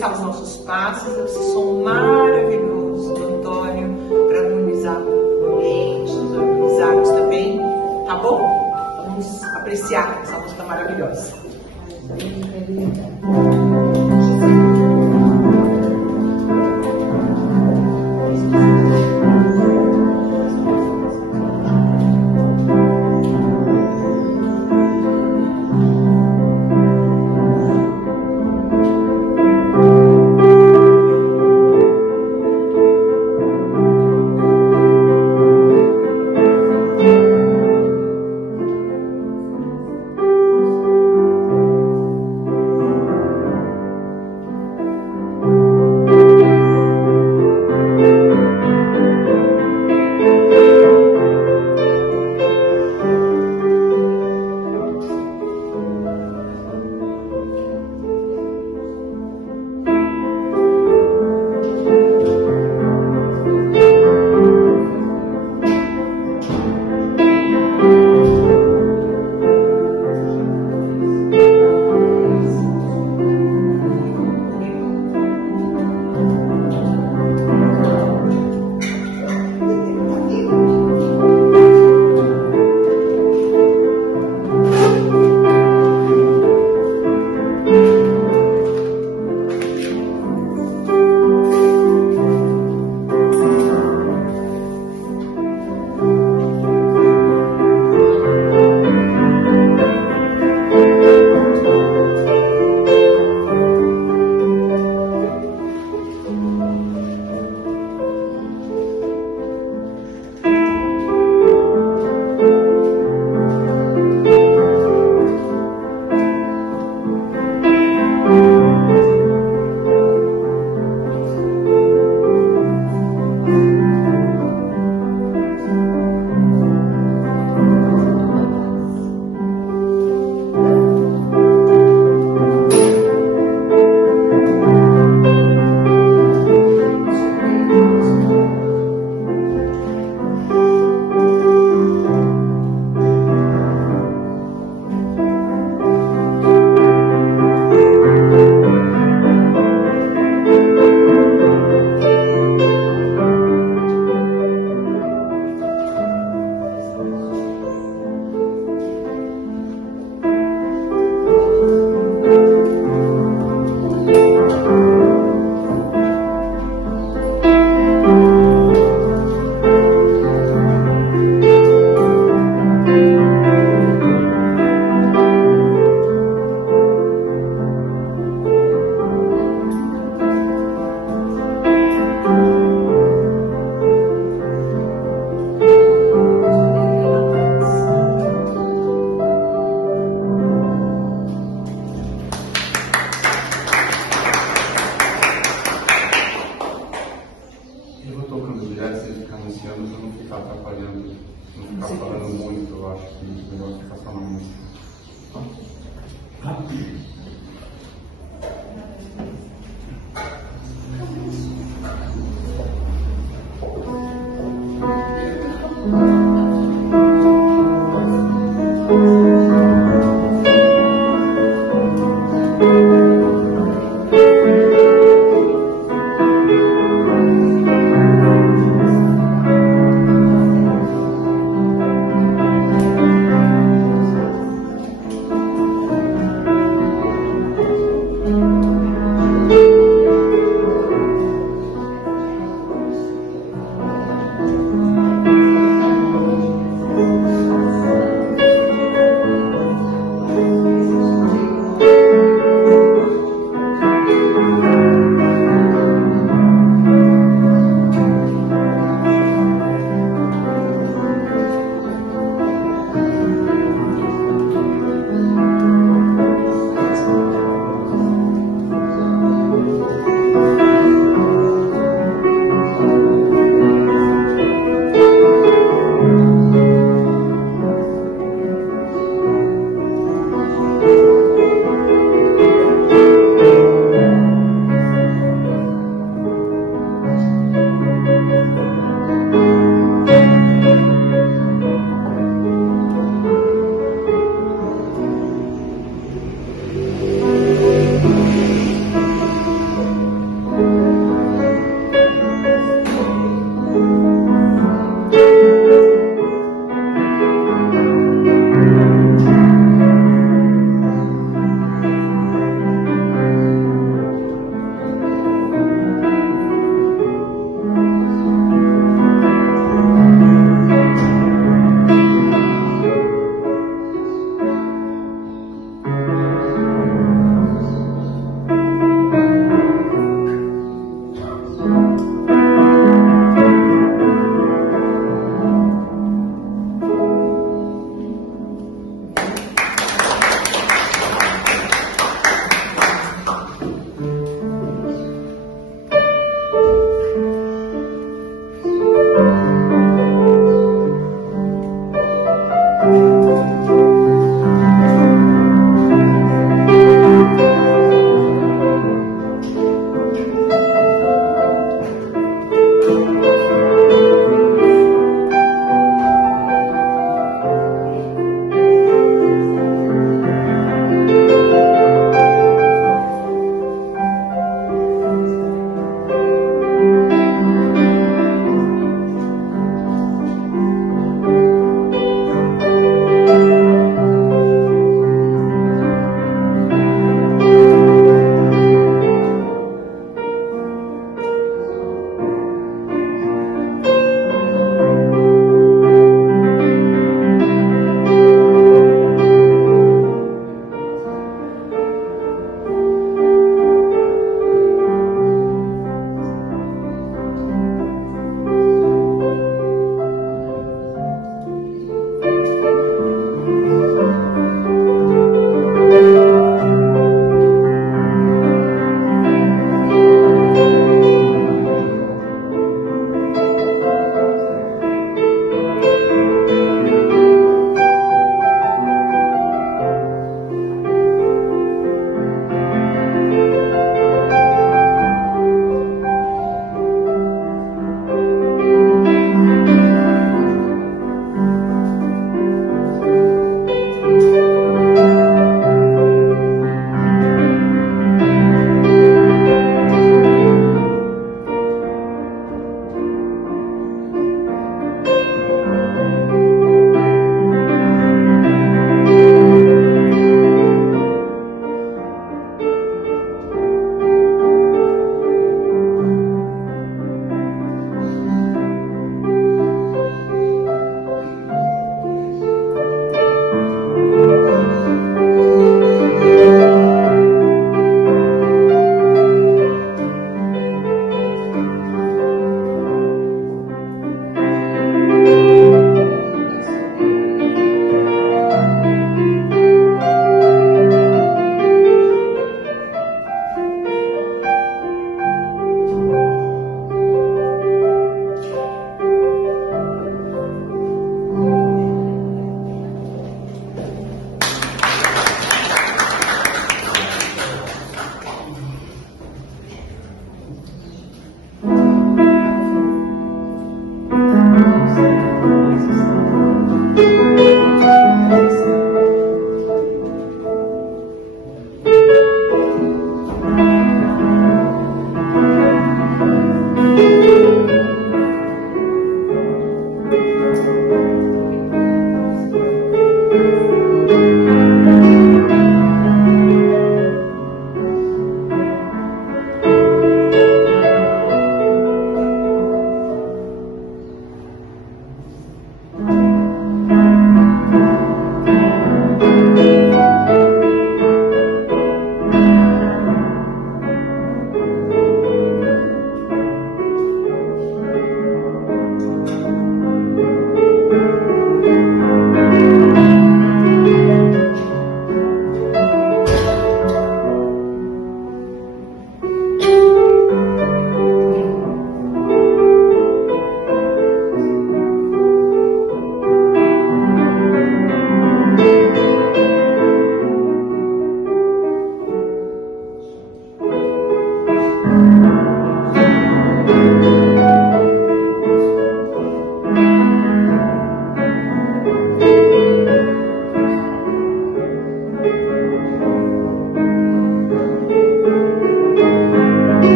começar os nossos passos, esse som maravilhoso do Antônio, para harmonizar o ambiente, nos harmonizarmos também, tá bom? Vamos apreciar essa música maravilhosa.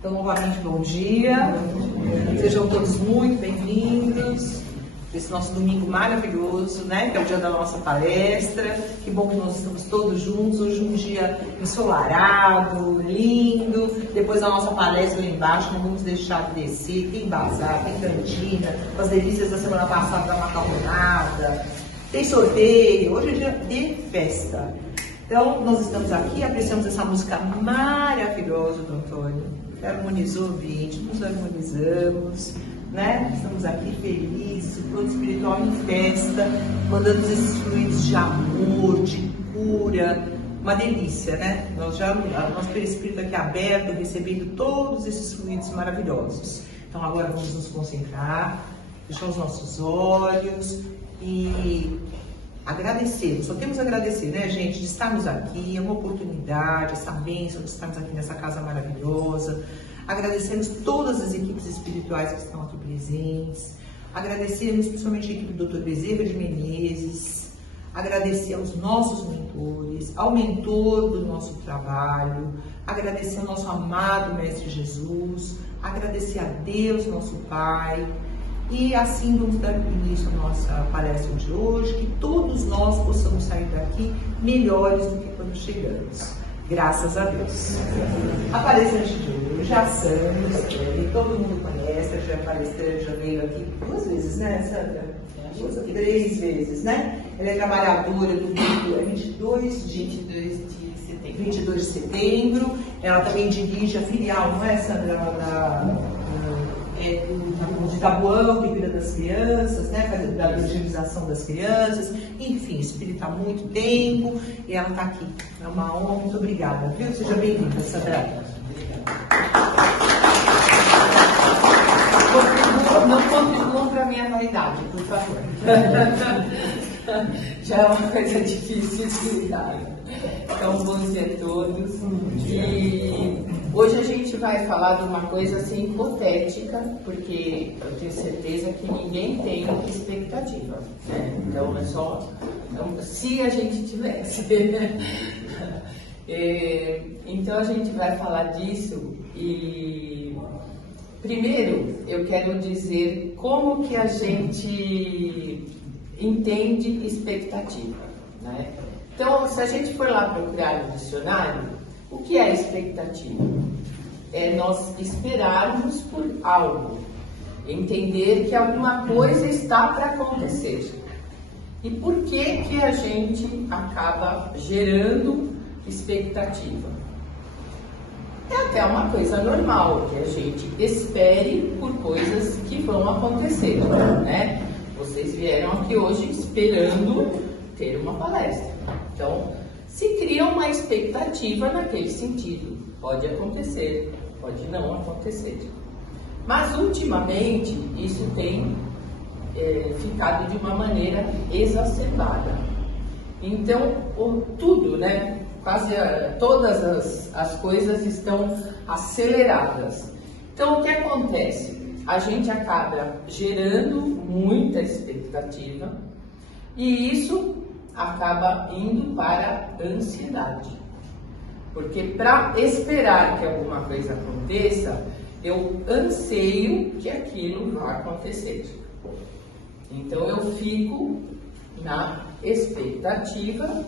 Então, novamente, bom dia. Sejam todos muito bem-vindos nesse nosso domingo maravilhoso, né? Que é o dia da nossa palestra. Que bom que nós estamos todos juntos. Hoje um dia ensolarado, lindo. Depois da nossa palestra lá embaixo, não vamos deixar de descer. Tem bazar, tem cantina, com as delícias da semana passada da macarronada. Tem sorteio. Hoje é dia de festa. Então, nós estamos aqui, apreciamos essa música maravilhosa do Antônio, que harmonizou o vídeo, nos harmonizamos, né? Estamos aqui felizes, o plano espiritual em festa, mandando esses fluidos de amor, de cura, uma delícia, né? Nosso perispírito aqui aberto, recebendo todos esses fluidos maravilhosos. Então, agora vamos nos concentrar, fechar os nossos olhos e agradecer, só temos a agradecer, né, gente, de estarmos aqui, é uma oportunidade, essa bênção de estarmos aqui nessa casa maravilhosa. Agradecemos todas as equipes espirituais que estão aqui presentes, agradecemos principalmente a equipe do Dr. Bezerra de Menezes, agradecer aos nossos mentores, ao mentor do nosso trabalho, agradecer ao nosso amado Mestre Jesus, agradecer a Deus, nosso Pai. E assim vamos dar início à nossa palestra de hoje, que todos nós possamos sair daqui melhores do que quando chegamos. Graças a Deus. A palestrante de hoje, a Sandra, que todo mundo conhece, já é palestrante, já veio aqui 2 vezes, né, Sandra? 3 vezes, né? Ela é trabalhadora do grupo 22 de setembro. Ela também dirige a filial, não é, Sandra? De Tabuão, que cuida das crianças, né? Faz da evangelização das crianças, enfim, espírita há muito tempo e ela está aqui. É uma honra, muito obrigada, viu? Seja bem-vinda, Sandra. Não contribuam para a minha vaidade, por favor. Já é uma coisa difícil de lidar. Então, bom dia a todos. E hoje a gente vai falar de uma coisa assim hipotética, porque eu tenho certeza que ninguém tem expectativa, né? Então é só se a gente tivesse. Então a gente vai falar disso e primeiro eu quero dizer como que a gente entende expectativa, né? Então, se a gente for lá procurar no dicionário, o que é expectativa? É nós esperarmos por algo, entender que alguma coisa está para acontecer. E por que que a gente acaba gerando expectativa? É até uma coisa normal que a gente espere por coisas que vão acontecer, né? Vocês vieram aqui hoje esperando ter uma palestra. Então, se cria uma expectativa naquele sentido. Pode acontecer, pode não acontecer. Mas, ultimamente, isso tem ficado de uma maneira exacerbada. Então, tudo, né? Quase todas as coisas estão aceleradas. Então, o que acontece? A gente acaba gerando muita expectativa e isso acaba indo para a ansiedade. Porque para esperar que alguma coisa aconteça, eu anseio que aquilo vá acontecer. Então eu fico na expectativa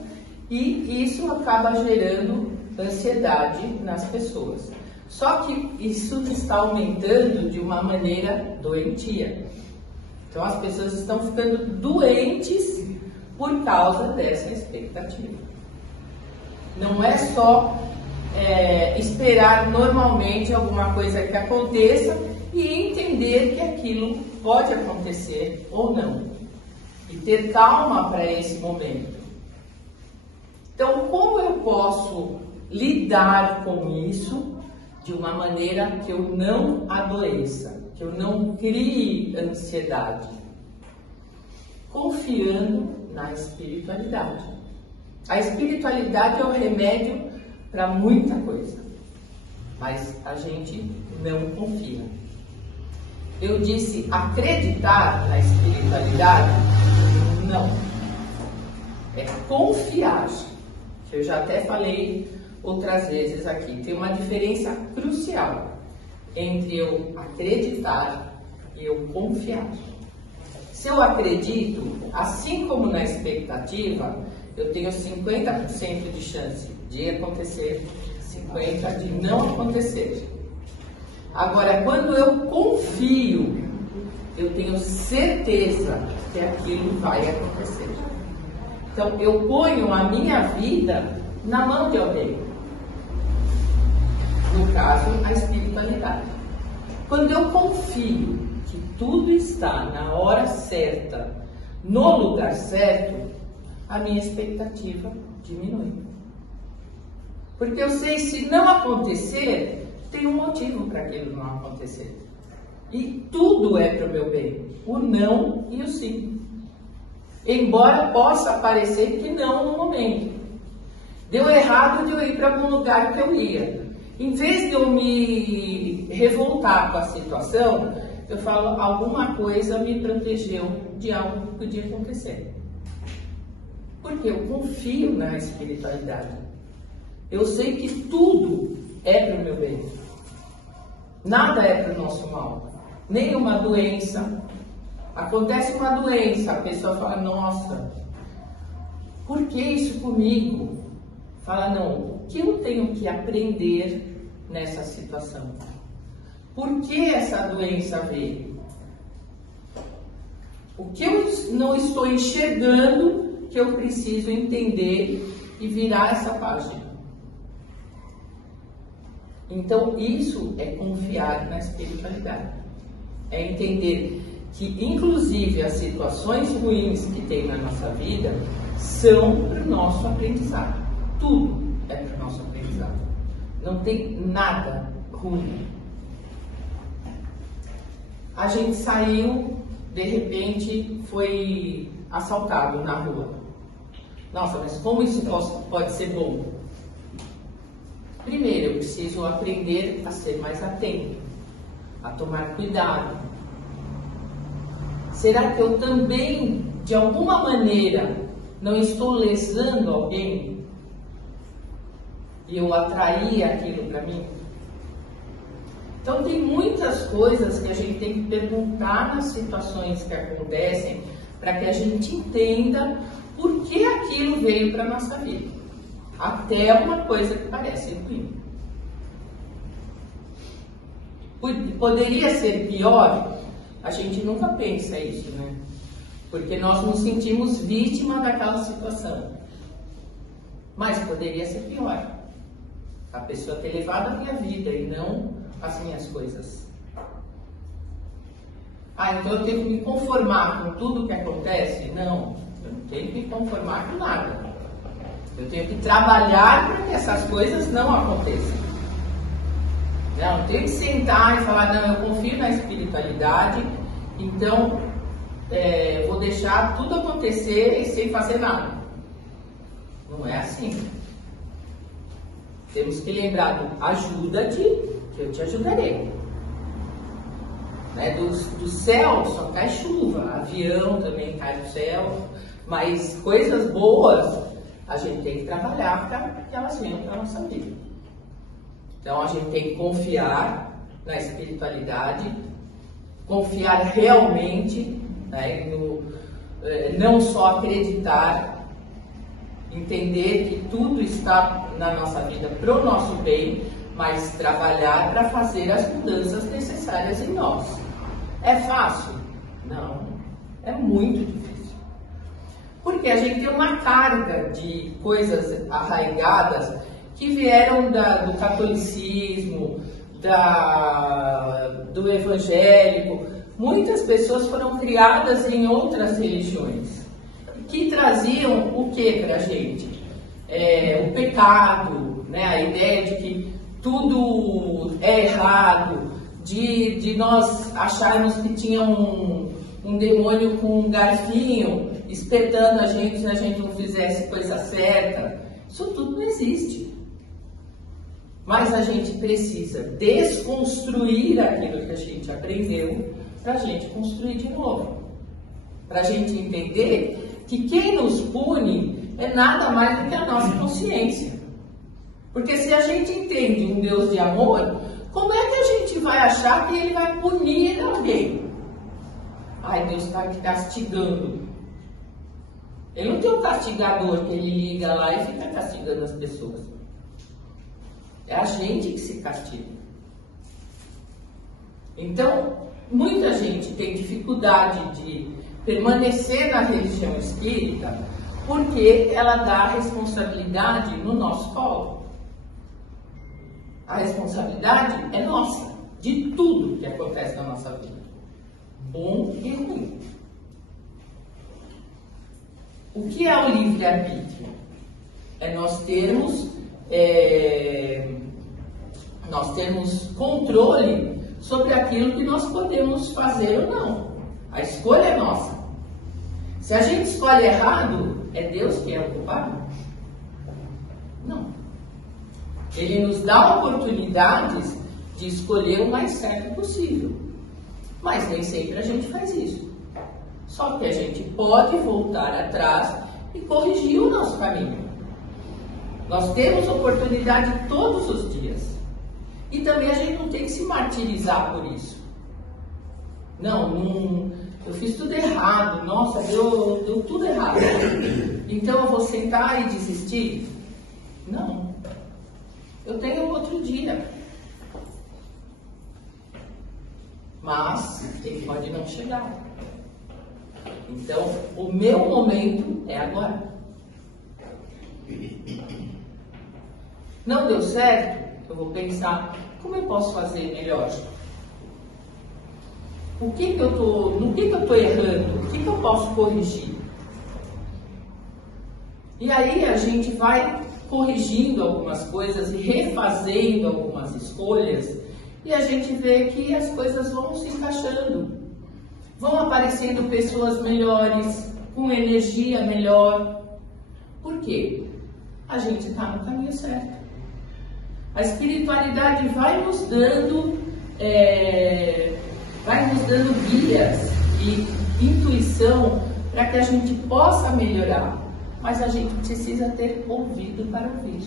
e isso acaba gerando ansiedade nas pessoas. Só que isso está aumentando de uma maneira doentia. Então as pessoas estão ficando doentes por causa dessa expectativa. Não é só esperar normalmente alguma coisa que aconteça e entender que aquilo pode acontecer ou não. E ter calma para esse momento. Então, como eu posso lidar com isso de uma maneira que eu não adoeça, que eu não crie ansiedade? Confiando na espiritualidade. A espiritualidade é o remédio para muita coisa, mas a gente não confia. Eu disse acreditar na espiritualidade? Não. É confiar. Eu já até falei outras vezes aqui. Tem uma diferença crucial entre eu acreditar e eu confiar. Se eu acredito, assim como na expectativa, eu tenho 50% de chance de acontecer, 50% de não acontecer. Agora, quando eu confio, eu tenho certeza que aquilo vai acontecer. Então, eu ponho a minha vida na mão de alguém. No caso, a espiritualidade. Quando eu confio que tudo está na hora certa, no lugar certo, a minha expectativa diminui. Porque eu sei, se não acontecer, tem um motivo para aquilo não acontecer. E tudo é para o meu bem, o não e o sim. Embora possa parecer que não no momento. Deu errado de eu ir para algum lugar que eu ia. Em vez de eu me revoltar com a situação, eu falo, alguma coisa me protegeu de algo que podia acontecer. Porque eu confio na espiritualidade. Eu sei que tudo é para o meu bem. Nada é para o nosso mal. Nem uma doença. Acontece uma doença, a pessoa fala, nossa, por que isso comigo? Fala, não, o que eu tenho que aprender nessa situação? Por que essa doença veio? O que eu não estou enxergando que eu preciso entender e virar essa página? Então, isso é confiar na espiritualidade. É entender que, inclusive, as situações ruins que tem na nossa vida são para o nosso aprendizado. Tudo é para o nosso aprendizado. Não tem nada ruim. A gente saiu, de repente, foi assaltado na rua. Nossa, mas como isso pode ser bom? Primeiro, eu preciso aprender a ser mais atento, a tomar cuidado. Será que eu também, de alguma maneira, não estou lesando alguém? E eu atraí aquilo para mim? Então, tem muitas coisas que a gente tem que perguntar nas situações que acontecem para que a gente entenda por que aquilo veio para a nossa vida. Até uma coisa que parece ruim. Poderia ser pior? A gente nunca pensa isso, né? Porque nós nos sentimos vítima daquela situação. Mas poderia ser pior. A pessoa ter levado a minha vida e não as minhas coisas. Então eu tenho que me conformar com tudo que acontece? Não, eu não tenho que me conformar com nada. Eu tenho que trabalhar para que essas coisas não aconteçam. Não, eu tenho que sentar e falar, não, eu confio na espiritualidade, então vou deixar tudo acontecer sem fazer nada. Não é assim. Temos que lembrar do ajuda-te, que eu te ajudarei. Né? Do céu só cai chuva, avião também cai do céu, mas coisas boas a gente tem que trabalhar para que elas venham para a nossa vida. Então a gente tem que confiar na espiritualidade, confiar realmente, né, não só acreditar, entender que tudo está na nossa vida para o nosso bem, mas trabalhar para fazer as mudanças necessárias em nós. É fácil? Não, é muito difícil. Porque a gente tem uma carga de coisas arraigadas que vieram do catolicismo, do evangélico. Muitas pessoas foram criadas em outras religiões, que traziam o que para a gente? O pecado, né? A ideia de que tudo é errado, de nós acharmos que tinha um demônio com um garfinho espetando a gente se a gente não fizesse coisa certa. Isso tudo não existe. Mas a gente precisa desconstruir aquilo que a gente aprendeu para a gente construir de novo. Para a gente entender que quem nos pune é nada mais do que a nossa consciência. Porque se a gente entende um Deus de amor, como é que a gente vai achar que ele vai punir alguém? Ai, Deus está te castigando. Ele não tem um castigador que ele liga lá e fica castigando as pessoas. É a gente que se castiga. Então, muita gente tem dificuldade de permanecer na religião espírita porque ela dá a responsabilidade no nosso colo. A responsabilidade é nossa, de tudo que acontece na nossa vida, bom e ruim. O que é o livre-arbítrio? É nós termos controle sobre aquilo que nós podemos fazer ou não. A escolha é nossa. Se a gente escolhe errado, é Deus que é o culpado? Não. Ele nos dá oportunidades de escolher o mais certo possível. Mas nem sempre a gente faz isso. Só que a gente pode voltar atrás e corrigir o nosso caminho. Nós temos oportunidade todos os dias. E também a gente não tem que se martirizar por isso. Não, eu fiz tudo errado. Nossa, deu tudo errado. Então eu vou sentar e desistir? Não. Eu tenho outro dia. Mas ele pode não chegar. Então, o meu momento é agora. Não deu certo? Eu vou pensar, como eu posso fazer melhor? No que eu estou errando? O que eu posso corrigir? E aí a gente vai corrigindo algumas coisas e refazendo algumas escolhas, e a gente vê que as coisas vão se encaixando. Vão aparecendo pessoas melhores, com energia melhor. Por quê? A gente está no caminho certo. A espiritualidade vai nos dando guias e intuição para que a gente possa melhorar. Mas a gente precisa ter ouvido para ouvir.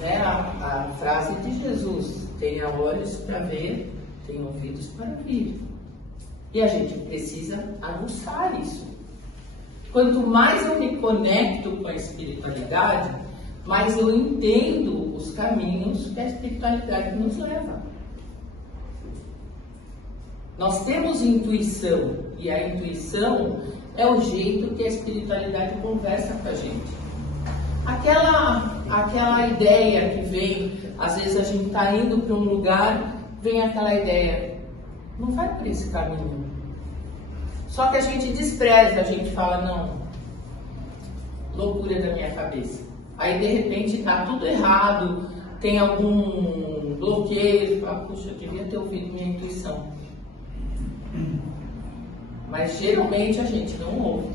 A frase de Jesus: tenha olhos para ver, tenha ouvidos para ouvir. E a gente precisa aguçar isso. Quanto mais eu me conecto com a espiritualidade, mais eu entendo os caminhos que a espiritualidade nos leva. Nós temos intuição, e a intuição é o jeito que a espiritualidade conversa com a gente. Aquela ideia que vem, às vezes a gente está indo para um lugar, vem aquela ideia, não vai por esse caminho. Só que a gente despreza, a gente fala, não, loucura da minha cabeça. Aí de repente está tudo errado, tem algum bloqueio, fala, puxa, eu devia ter ouvido minha intuição. Mas geralmente a gente não ouve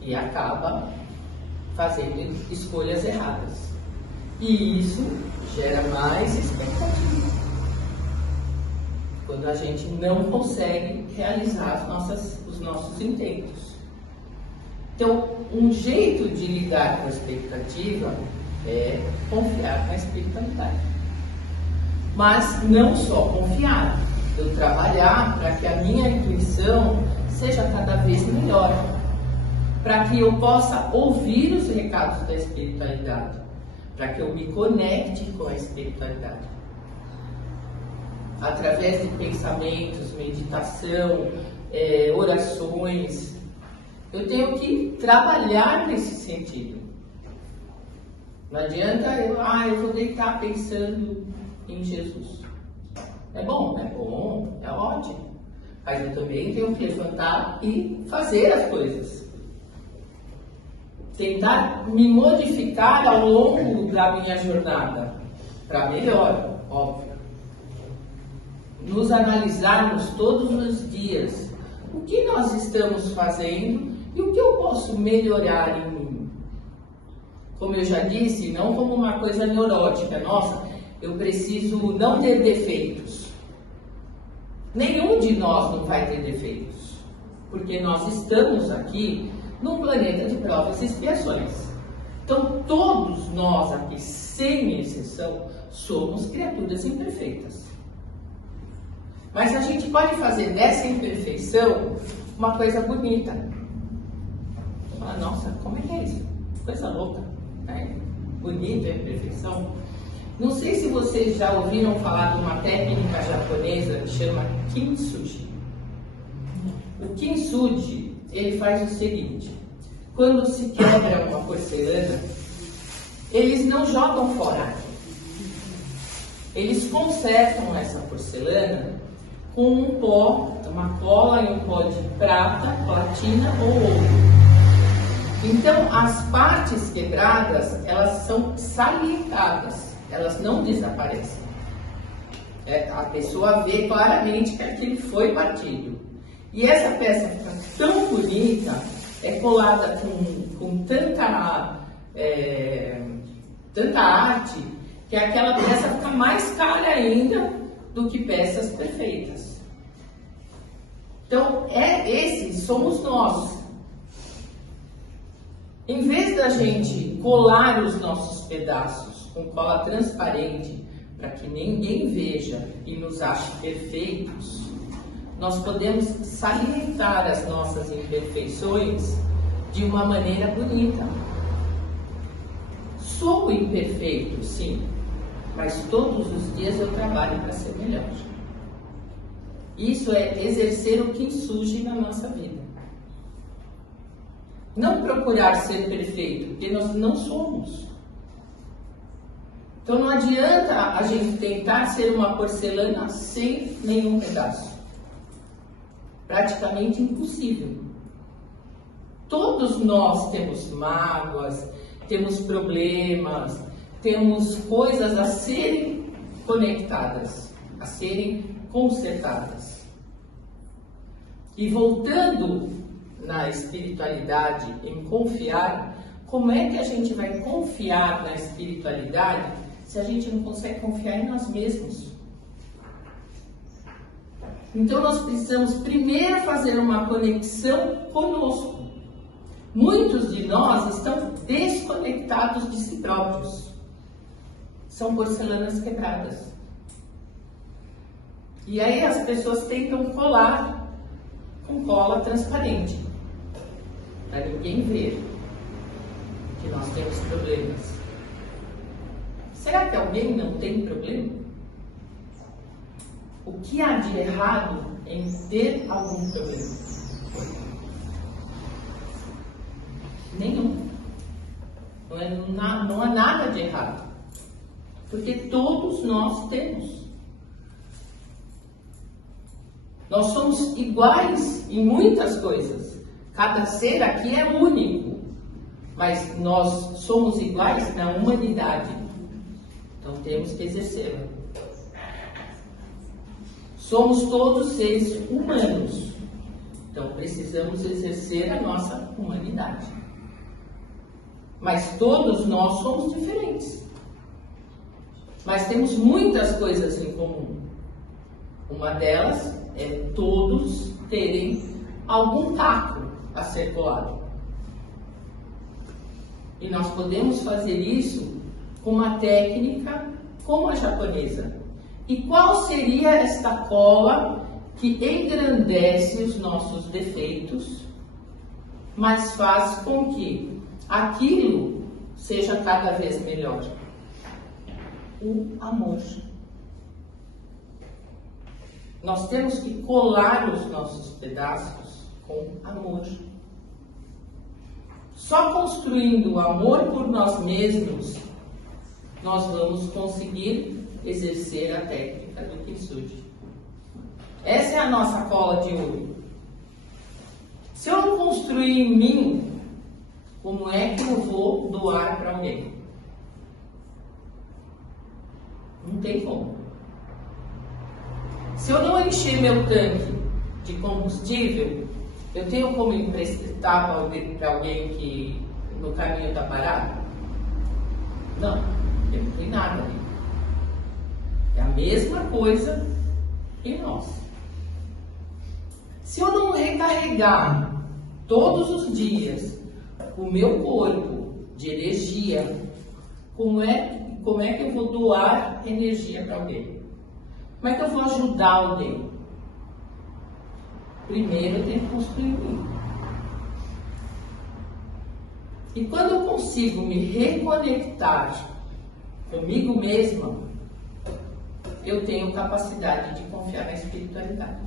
e acaba fazendo escolhas erradas. E isso gera mais expectativa. Quando a gente não consegue realizar os nossos intentos. Então, um jeito de lidar com a expectativa é confiar na espiritualidade. Mas não só confiar, eu trabalhar para que a minha intuição seja cada vez melhor, para que eu possa ouvir os recados da espiritualidade, para que eu me conecte com a espiritualidade. Através de pensamentos, meditação, orações, eu tenho que trabalhar nesse sentido. Não adianta eu vou deitar pensando em Jesus. É bom, é ótimo. Mas eu também tenho que levantar e fazer as coisas. Tentar me modificar ao longo da minha jornada, para melhor, óbvio. Nos analisarmos todos os dias o que nós estamos fazendo e o que eu posso melhorar em mim. Como eu já disse, não como uma coisa neurótica. Nossa, eu preciso não ter defeitos. Nenhum de nós não vai ter defeitos, porque nós estamos aqui num planeta de provas e expiações. Então, todos nós aqui, sem exceção, somos criaturas imperfeitas. Mas a gente pode fazer dessa imperfeição uma coisa bonita. Fala, nossa, como é que é isso? Coisa louca, né? Bonita a imperfeição. Não sei se vocês já ouviram falar de uma técnica japonesa que chama Kintsugi. O Kintsugi ele faz o seguinte: quando se quebra uma porcelana, eles não jogam fora. Eles consertam essa porcelana com um pó, uma cola e um pó de prata, platina ou ouro. Então, as partes quebradas, elas são salientadas, elas não desaparecem. A pessoa vê claramente que aquilo foi partido. E essa peça fica tão bonita, é colada com tanta arte, que aquela peça fica mais cara ainda do que peças perfeitas. Então, esses somos nós. Em vez da gente colar os nossos pedaços com cola transparente, para que ninguém veja e nos ache perfeitos, nós podemos salientar as nossas imperfeições de uma maneira bonita. Sou imperfeito, sim, mas todos os dias eu trabalho para ser melhor. Isso é exercer o Kintsugi na nossa vida. Não procurar ser perfeito, porque nós não somos. Então não adianta a gente tentar ser uma porcelana sem nenhum pedaço. Praticamente impossível. Todos nós temos mágoas, temos problemas, temos coisas a serem conectadas, a serem consertadas. E voltando na espiritualidade, em confiar, como é que a gente vai confiar na espiritualidade se a gente não consegue confiar em nós mesmos? Então nós precisamos primeiro fazer uma conexão conosco. Muitos de nós estão desconectados de si próprios. São porcelanas quebradas. E aí as pessoas tentam colar com cola transparente, para ninguém ver que nós temos problemas. Será que alguém não tem problema? O que há de errado em ter algum problema? Nenhum. Não há nada de errado. Porque todos nós temos. Nós somos iguais em muitas coisas. Cada ser aqui é único. Mas nós somos iguais na humanidade. Então temos que exercê-la. Somos todos seres humanos. Então precisamos exercer a nossa humanidade. Mas todos nós somos diferentes. Mas temos muitas coisas em comum. Uma delas é todos terem algum taco a ser colado. E nós podemos fazer isso com uma técnica como a japonesa. E qual seria esta cola que engrandece os nossos defeitos, mas faz com que aquilo seja cada vez melhor? O amor. Nós temos que colar os nossos pedaços com amor. Só construindo o amor por nós mesmos, nós vamos conseguir exercer a técnica do Kintsugi. Essa é a nossa cola de ouro. Se eu não construir em mim, como é que eu vou doar para alguém? Não tem como. Se eu não encher meu tanque de combustível, eu tenho como emprestar para alguém que no caminho está parado? Não, eu não tenho nada ali. É a mesma coisa em nós. Se eu não recarregar todos os dias o meu corpo de energia, como é que eu vou doar energia para alguém? Como é que eu vou ajudar alguém? Primeiro eu tenho que construir em mim. E quando eu consigo me reconectar comigo mesma, eu tenho capacidade de confiar na espiritualidade.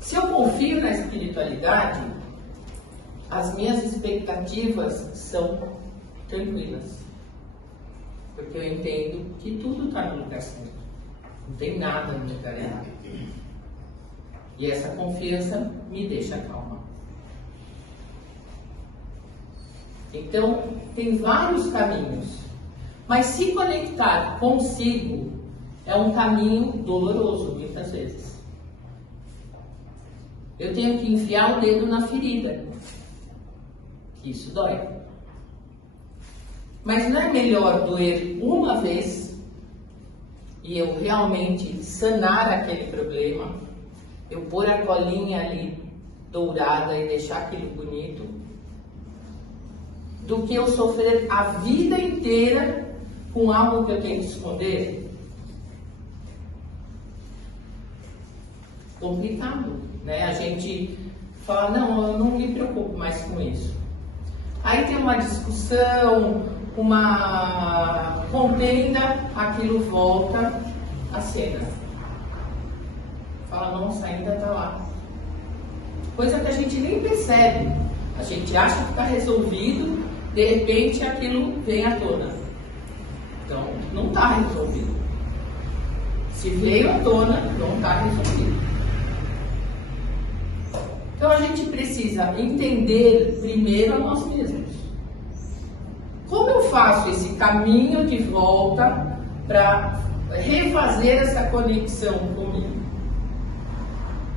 Se eu confio na espiritualidade, as minhas expectativas são tranquilas. Porque eu entendo que tudo está no lugar certo. Não tem nada no lugar errado. E essa confiança me deixa calma. Então, tem vários caminhos. Mas se conectar consigo é um caminho doloroso, muitas vezes. Eu tenho que enfiar o dedo na ferida. Isso dói. Mas não é melhor doer uma vez e eu realmente sanar aquele problema, eu pôr a colinha ali dourada e deixar aquilo bonito, do que eu sofrer a vida inteira com algo que eu tenho que esconder? Complicado, né? A gente fala, não, eu não me preocupo mais com isso. Aí tem uma discussão, uma contenda, aquilo volta à cena. Fala, nossa, ainda tá lá. Coisa que a gente nem percebe. A gente acha que está resolvido, de repente aquilo vem à tona. Então, não está resolvido. Se veio à tona, não está resolvido. Então, a gente precisa entender primeiro a nós mesmos. Como eu faço esse caminho de volta para refazer essa conexão comigo?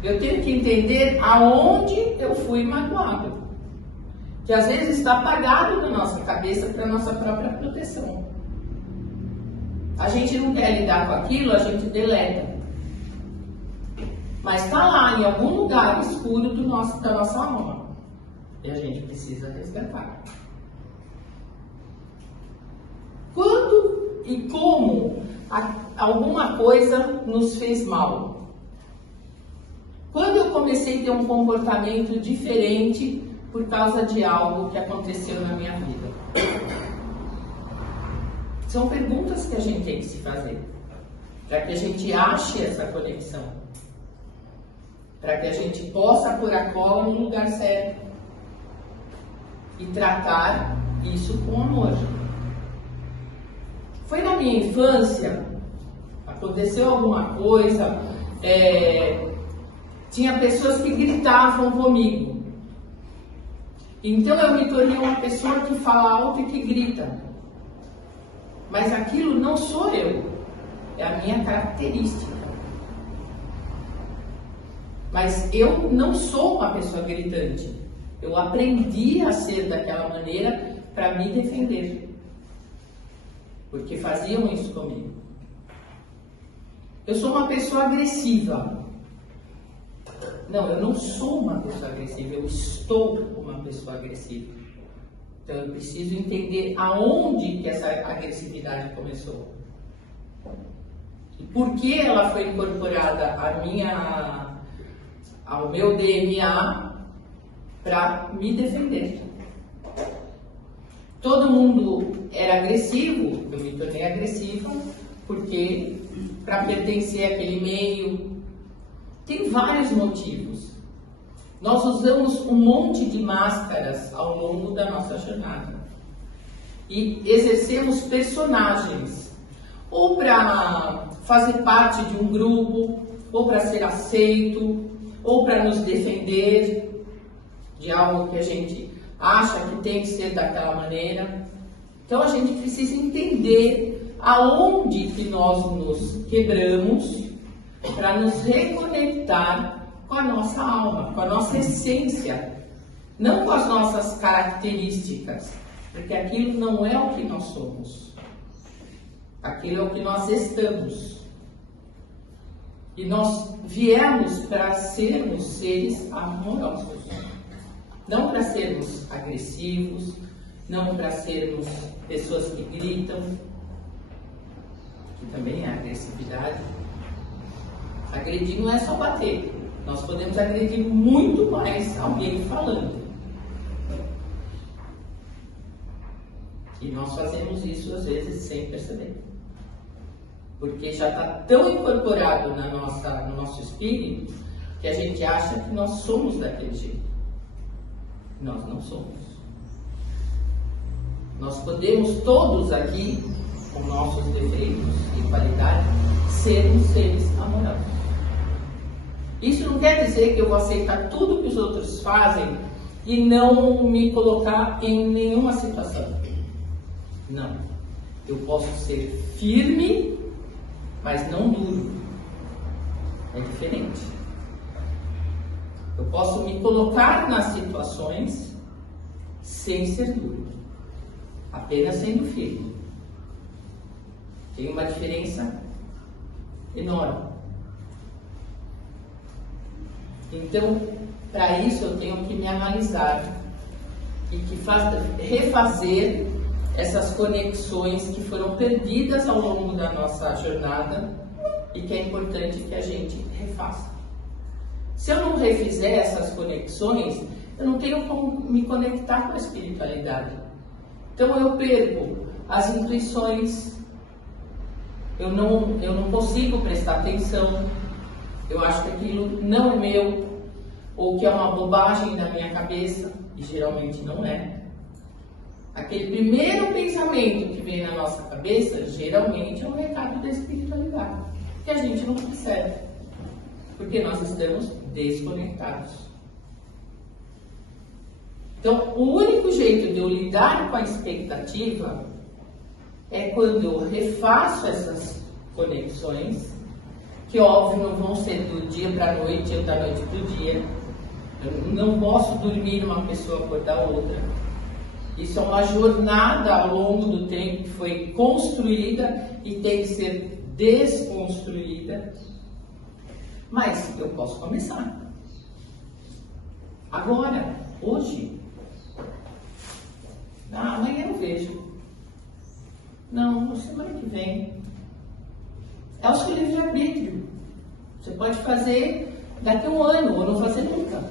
Eu tenho que entender aonde eu fui magoado. Que às vezes está apagado na nossa cabeça para nossa própria proteção. A gente não quer lidar com aquilo, a gente deleta. Mas está lá em algum lugar escuro da nossa alma. E a gente precisa resgatar. Quando e como alguma coisa nos fez mal? Quando eu comecei a ter um comportamento diferente por causa de algo que aconteceu na minha vida? São perguntas que a gente tem que se fazer, para que a gente ache essa conexão, para que a gente possa pôr a cola no lugar certo e tratar isso com amor. Foi na minha infância, aconteceu alguma coisa, tinha pessoas que gritavam comigo. Então eu me tornei uma pessoa que fala alto e que grita. Mas aquilo não sou eu, é a minha característica. Mas eu não sou uma pessoa gritante. Eu aprendi a ser daquela maneira para me defender. Porque faziam isso comigo. Eu sou uma pessoa agressiva. Não, eu não sou uma pessoa agressiva, eu estou uma pessoa agressiva. Então eu preciso entender aonde que essa agressividade começou. E por que ela foi incorporada ao meu DNA para me defender. Todo mundo era agressivo, eu me tornei agressiva, porque para pertencer àquele meio, tem vários motivos. Nós usamos um monte de máscaras ao longo da nossa jornada. E exercemos personagens, ou para fazer parte de um grupo, ou para ser aceito, ou para nos defender de algo que a gente acha que tem que ser daquela maneira. Então a gente precisa entender aonde que nós nos quebramos para nos reconectar com a nossa alma, com a nossa essência, não com as nossas características, porque aquilo não é o que nós somos, aquilo é o que nós estamos. E nós viemos para sermos seres amorosos, não para sermos agressivos, não para sermos pessoas que gritam, que também é agressividade. Agredir não é só bater. Nós podemos agredir muito mais alguém falando. E nós fazemos isso às vezes sem perceber. Porque já está tão incorporado no nosso espírito que a gente acha que nós somos daquele jeito. Nós não somos. Nós podemos todos aqui, com nossos defeitos e qualidades, sermos seres amorosos. Isso não quer dizer que eu vou aceitar tudo que os outros fazem e não me colocar em nenhuma situação. Não. Eu posso ser firme, mas não duro. É diferente. Eu posso me colocar nas situações sem ser duro, apenas sendo firme. Tem uma diferença enorme. Então, para isso eu tenho que me analisar e que refazer essas conexões que foram perdidas ao longo da nossa jornada e que é importante que a gente refaça. Se eu não refizer essas conexões, eu não tenho como me conectar com a espiritualidade. Então eu perco as intuições, eu não consigo prestar atenção, eu acho que aquilo não é meu, ou que é uma bobagem da minha cabeça, e geralmente não é. Aquele primeiro pensamento que vem na nossa cabeça, geralmente é um recado da espiritualidade, que a gente não percebe, porque nós estamos desconectados. Então, o único jeito de eu lidar com a expectativa é quando eu refaço essas conexões, que óbvio não vão ser do dia para a noite ou da noite para o dia. Eu não posso dormir numa pessoa acordar outra. Isso é uma jornada ao longo do tempo que foi construída e tem que ser desconstruída. Mas eu posso começar. Agora, hoje. Amanhã eu vejo. Não, na semana que vem. É o seu livre-arbítrio. Você pode fazer daqui a um ano ou não fazer nunca.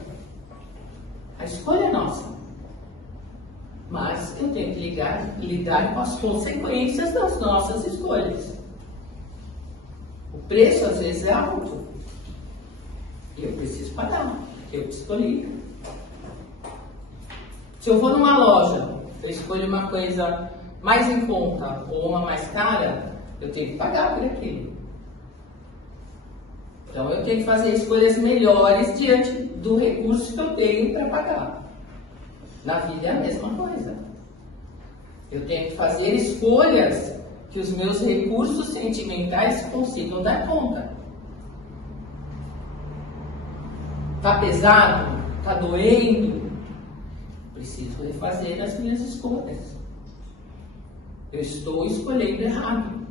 A escolha é nossa. Mas eu tenho que lidar com as consequências das nossas escolhas. O preço às vezes é alto. E eu preciso pagar. Eu escolhi. Se eu vou numa loja, eu escolho uma coisa mais em conta ou uma mais cara, eu tenho que pagar por aquilo. Então eu tenho que fazer escolhas melhores diante do recurso que eu tenho para pagar. Na vida é a mesma coisa. Eu tenho que fazer escolhas que os meus recursos sentimentais consigam dar conta. Tá pesado? Tá doendo? Preciso refazer as minhas escolhas. Eu estou escolhendo errado.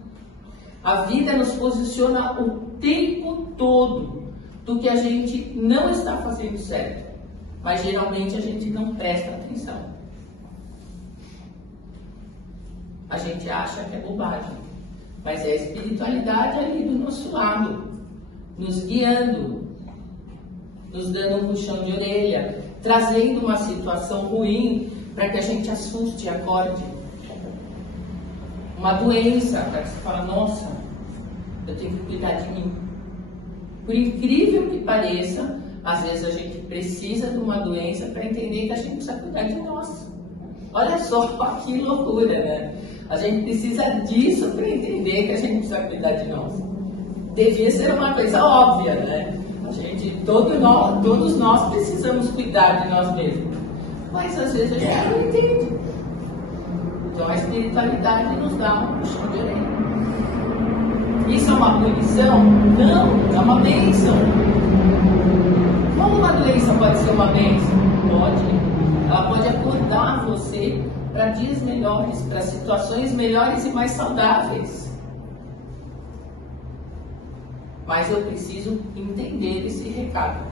A vida nos posiciona o tempo todo do que a gente não está fazendo certo. Mas geralmente a gente não presta atenção. A gente acha que é bobagem. Mas é a espiritualidade ali do nosso lado, nos guiando, nos dando um puxão de orelha, trazendo uma situação ruim para que a gente assuste e acorde. Uma doença, para que você fale, nossa, eu tenho que cuidar de mim. Por incrível que pareça, às vezes a gente precisa de uma doença para entender que a gente precisa cuidar de nós. Olha só que loucura, né? A gente precisa disso para entender que a gente precisa cuidar de nós. Devia ser uma coisa óbvia, né? Todos nós precisamos cuidar de nós mesmos. Mas às vezes a gente não entende. Então a espiritualidade nos dá um puxão de orelha. Isso é uma punição? Não, é uma bênção. Como uma doença pode ser uma bênção? Pode. Ela pode acordar você para dias melhores, para situações melhores e mais saudáveis. Mas eu preciso entender esse recado.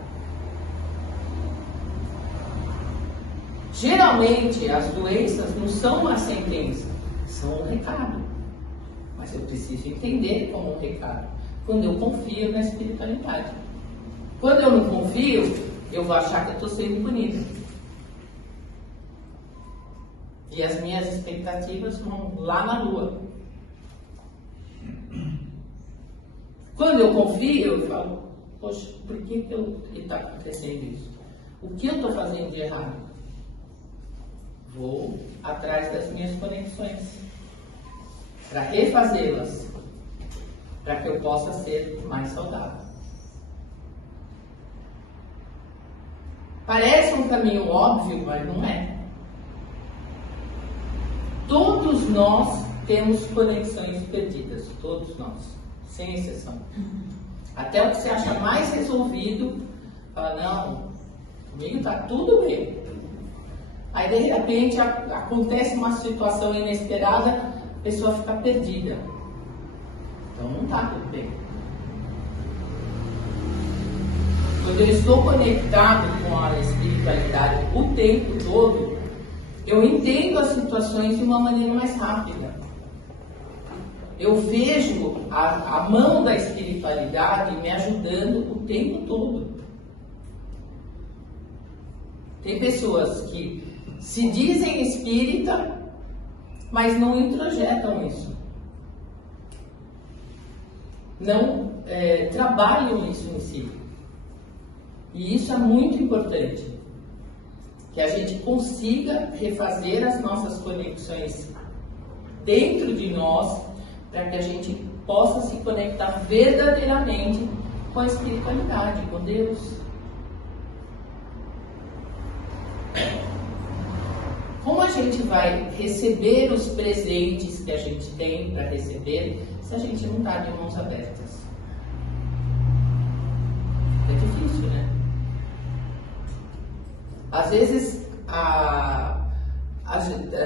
Geralmente, as doenças não são uma sentença, são um recado. Mas eu preciso entender como um recado. Quando eu confio na espiritualidade. Quando eu não confio, eu vou achar que eu estou sendo punido. E as minhas expectativas vão lá na lua. Quando eu confio, eu falo, poxa, por que está acontecendo isso? O que eu estou fazendo de errado? Vou atrás das minhas conexões para refazê-las, para que eu possa ser mais saudável. Parece um caminho óbvio, mas não é. Todos nós temos conexões perdidas, todos nós, sem exceção. Até o que você acha mais resolvido, fala, não, comigo está tudo bem. Aí de repente acontece uma situação inesperada, a pessoa fica perdida. Então não está tudo bem. Quando eu estou conectado com a espiritualidade o tempo todo, eu entendo as situações de uma maneira mais rápida. Eu vejo a mão da espiritualidade me ajudando o tempo todo. Tem pessoas que se dizem espírita, mas não introjetam isso. Não trabalham isso em si. E isso é muito importante. Que a gente consiga refazer as nossas conexões dentro de nós, para que a gente possa se conectar verdadeiramente com a espiritualidade, com Deus. Como a gente vai receber os presentes que a gente tem para receber se a gente não está de mãos abertas? É difícil, né? Às vezes,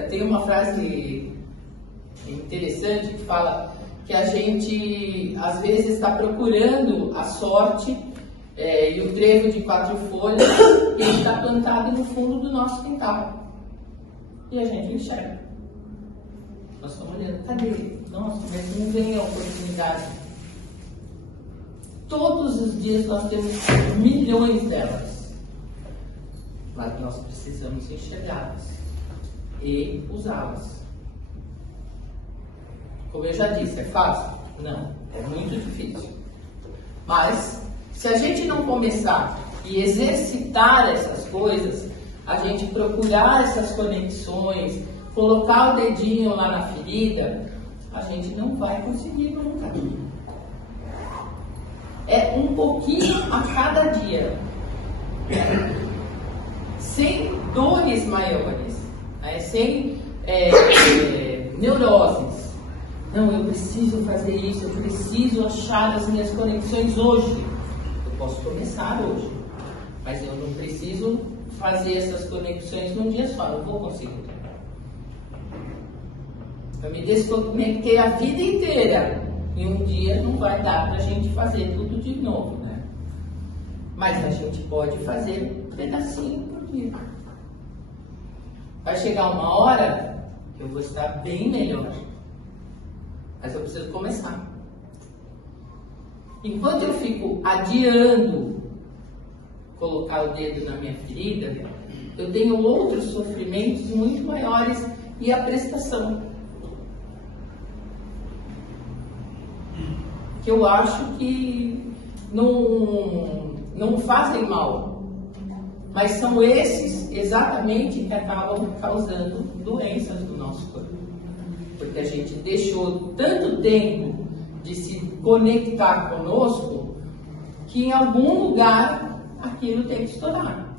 tem uma frase interessante que fala que a gente, às vezes, está procurando a sorte e o trevo de 4 folhas e ele está plantado no fundo do nosso quintal. E a gente enxerga. Nós estamos olhando, cadê? Nossa, mas não vem a oportunidade. Todos os dias nós temos milhões delas. Mas nós precisamos enxergá-las e usá-las. Como eu já disse, é fácil? Não, é muito difícil. Mas, se a gente não começar e exercitar essas coisas, a gente procurar essas conexões, colocar o dedinho lá na ferida, a gente não vai conseguir nunca. É um pouquinho a cada dia. Sem dores maiores, né? Sem neuroses. Não, eu preciso fazer isso, eu preciso achar as minhas conexões hoje. Eu posso começar hoje, mas eu não preciso fazer essas conexões num dia só, não vou conseguir. Eu me desconectei a vida inteira e um dia não vai dar para a gente fazer tudo de novo, né? Mas a gente pode fazer um pedacinho por dia. Vai chegar uma hora que eu vou estar bem melhor, mas eu preciso começar. Enquanto eu fico adiando colocar o dedo na minha ferida, eu tenho outros sofrimentos muito maiores e a prestação. Que eu acho que não fazem mal, mas são esses exatamente que acabam causando doenças no nosso corpo. Porque a gente deixou tanto tempo de se conectar conosco que em algum lugar aquilo tem que estourar.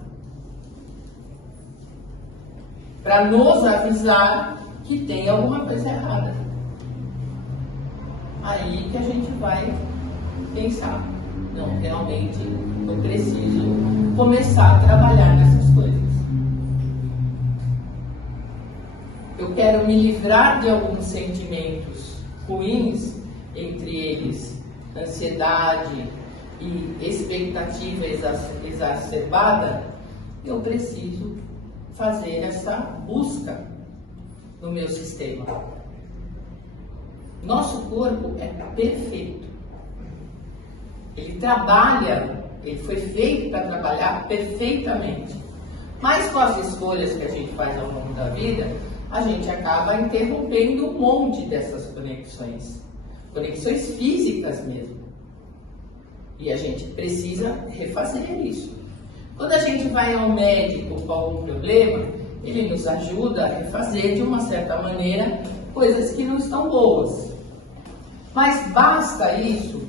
Para nos avisar que tem alguma coisa errada. Aí que a gente vai pensar, não, realmente eu preciso começar a trabalhar nessas coisas. Eu quero me livrar de alguns sentimentos ruins, entre eles ansiedade e expectativa exacerbada. Eu preciso fazer essa busca no meu sistema. Nosso corpo é perfeito. Ele trabalha, ele foi feito para trabalhar perfeitamente. Mas com as escolhas que a gente faz ao longo da vida, a gente acaba interrompendo um monte dessas conexões. Conexões físicas mesmo. E a gente precisa refazer isso. Quando a gente vai ao médico com algum problema, ele nos ajuda a refazer de uma certa maneira coisas que não estão boas. Mas basta isso?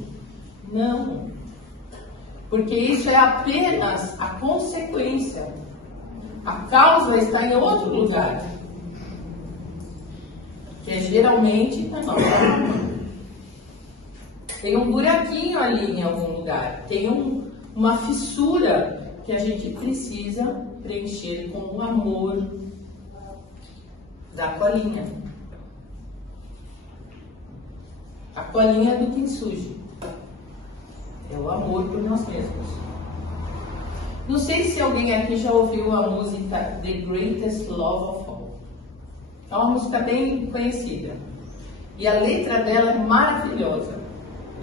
Não. Porque isso é apenas a consequência. A causa está em outro lugar. Que é geralmente na nossa alma. Tem um buraquinho ali em algum lugar. Tem uma fissura que a gente precisa preencher com o amor da colinha. A colinha do Kintsugi é o amor por nós mesmos. Não sei se alguém aqui já ouviu a música The Greatest Love of All. É uma música bem conhecida. E a letra dela é maravilhosa.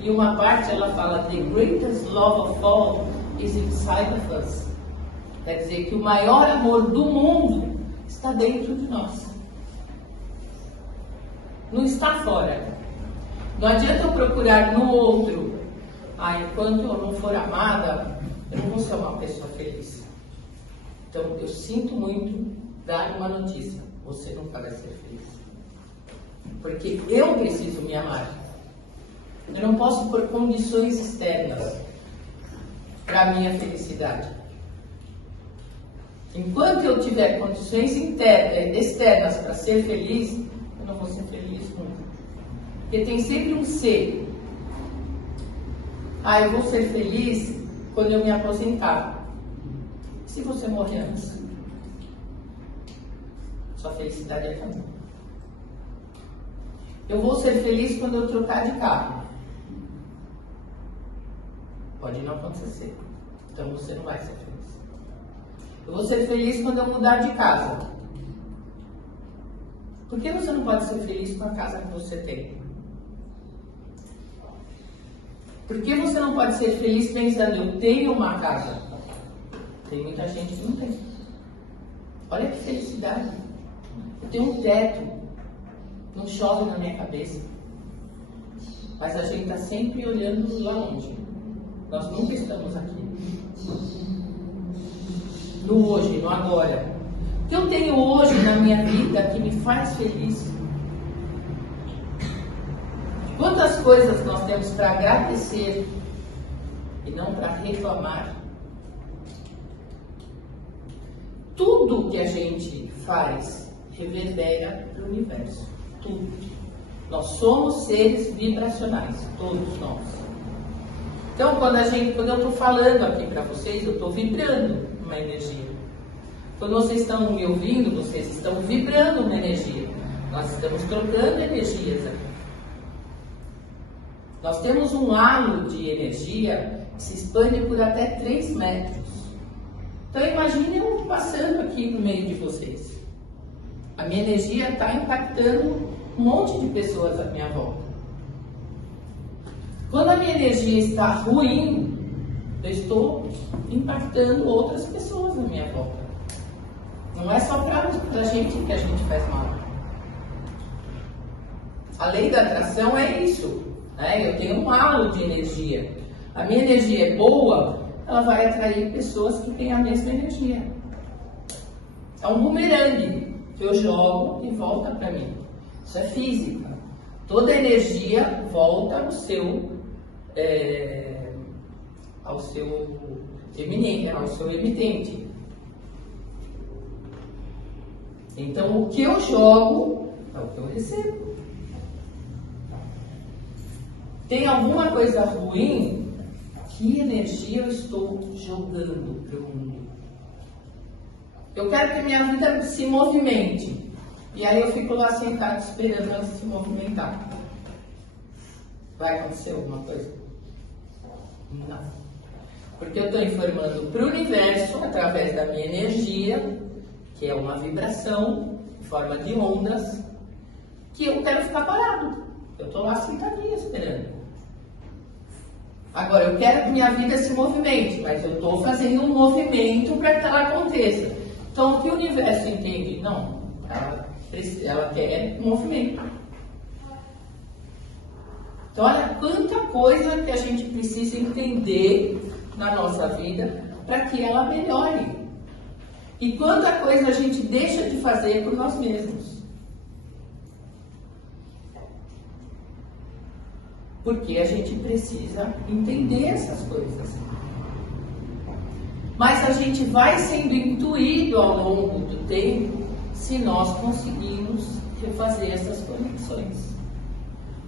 E uma parte ela fala The Greatest Love of All is inside of us. Quer dizer que o maior amor do mundo está dentro de nós. Não está fora. Não adianta eu procurar no outro. Enquanto eu não for amada, eu não vou ser uma pessoa feliz. Então, eu sinto muito dar uma notícia. Você não vai ser feliz. Porque eu preciso me amar. Eu não posso pôr condições externas para a minha felicidade. Enquanto eu tiver condições externas para ser feliz, eu não vou ser feliz nunca. Porque tem sempre um ser. Eu vou ser feliz quando eu me aposentar. E se você morrer antes? Sua felicidade é também. Eu vou ser feliz quando eu trocar de carro. Pode não acontecer. Então você não vai ser feliz. Eu vou ser feliz quando eu mudar de casa. Por que você não pode ser feliz com a casa que você tem? Por que você não pode ser feliz pensando, eu tenho uma casa? Tem muita gente que não tem. Olha que felicidade. Eu tenho um teto. Não chove na minha cabeça. Mas a gente está sempre olhando lá longe. Nós nunca estamos aqui. No hoje, no agora. O que eu tenho hoje na minha vida que me faz feliz? Quantas coisas nós temos para agradecer e não para reclamar? Tudo que a gente faz reverbera para o universo. Tudo. Nós somos seres vibracionais, todos nós. Então, quando eu estou falando aqui para vocês, eu estou vibrando uma energia. Quando vocês estão me ouvindo, vocês estão vibrando uma energia. Nós estamos trocando energias aqui. Nós temos um halo de energia que se expande por até 3 metros. Então imagine eu passando aqui no meio de vocês. A minha energia está impactando um monte de pessoas à minha volta. Quando a minha energia está ruim, eu estou impactando outras pessoas à minha volta. Não é só para a gente que a gente faz mal. A lei da atração é isso. Eu tenho um halo de energia. A minha energia é boa, ela vai atrair pessoas que têm a mesma energia. É um bumerangue que eu jogo e volta para mim. Isso é física. Toda energia volta ao seu emitente. Então, o que eu jogo é o que eu recebo. Tem alguma coisa ruim? Que energia eu estou jogando para o mundo? Eu quero que minha vida se movimente. E aí eu fico lá sentado esperando ela se movimentar. Vai acontecer alguma coisa? Não. Porque eu estou informando para o universo, através da minha energia, que é uma vibração em forma de ondas, que eu quero ficar parado. Eu estou lá sentadinha esperando. Agora, eu quero que minha vida se movimente, mas eu estou fazendo um movimento para que ela aconteça. Então, o que o universo entende? Não, ela quer movimento. Então, olha quanta coisa que a gente precisa entender na nossa vida para que ela melhore. E quanta coisa a gente deixa de fazer por nós mesmos. Porque a gente precisa entender essas coisas. Mas a gente vai sendo intuído ao longo do tempo se nós conseguirmos refazer essas conexões.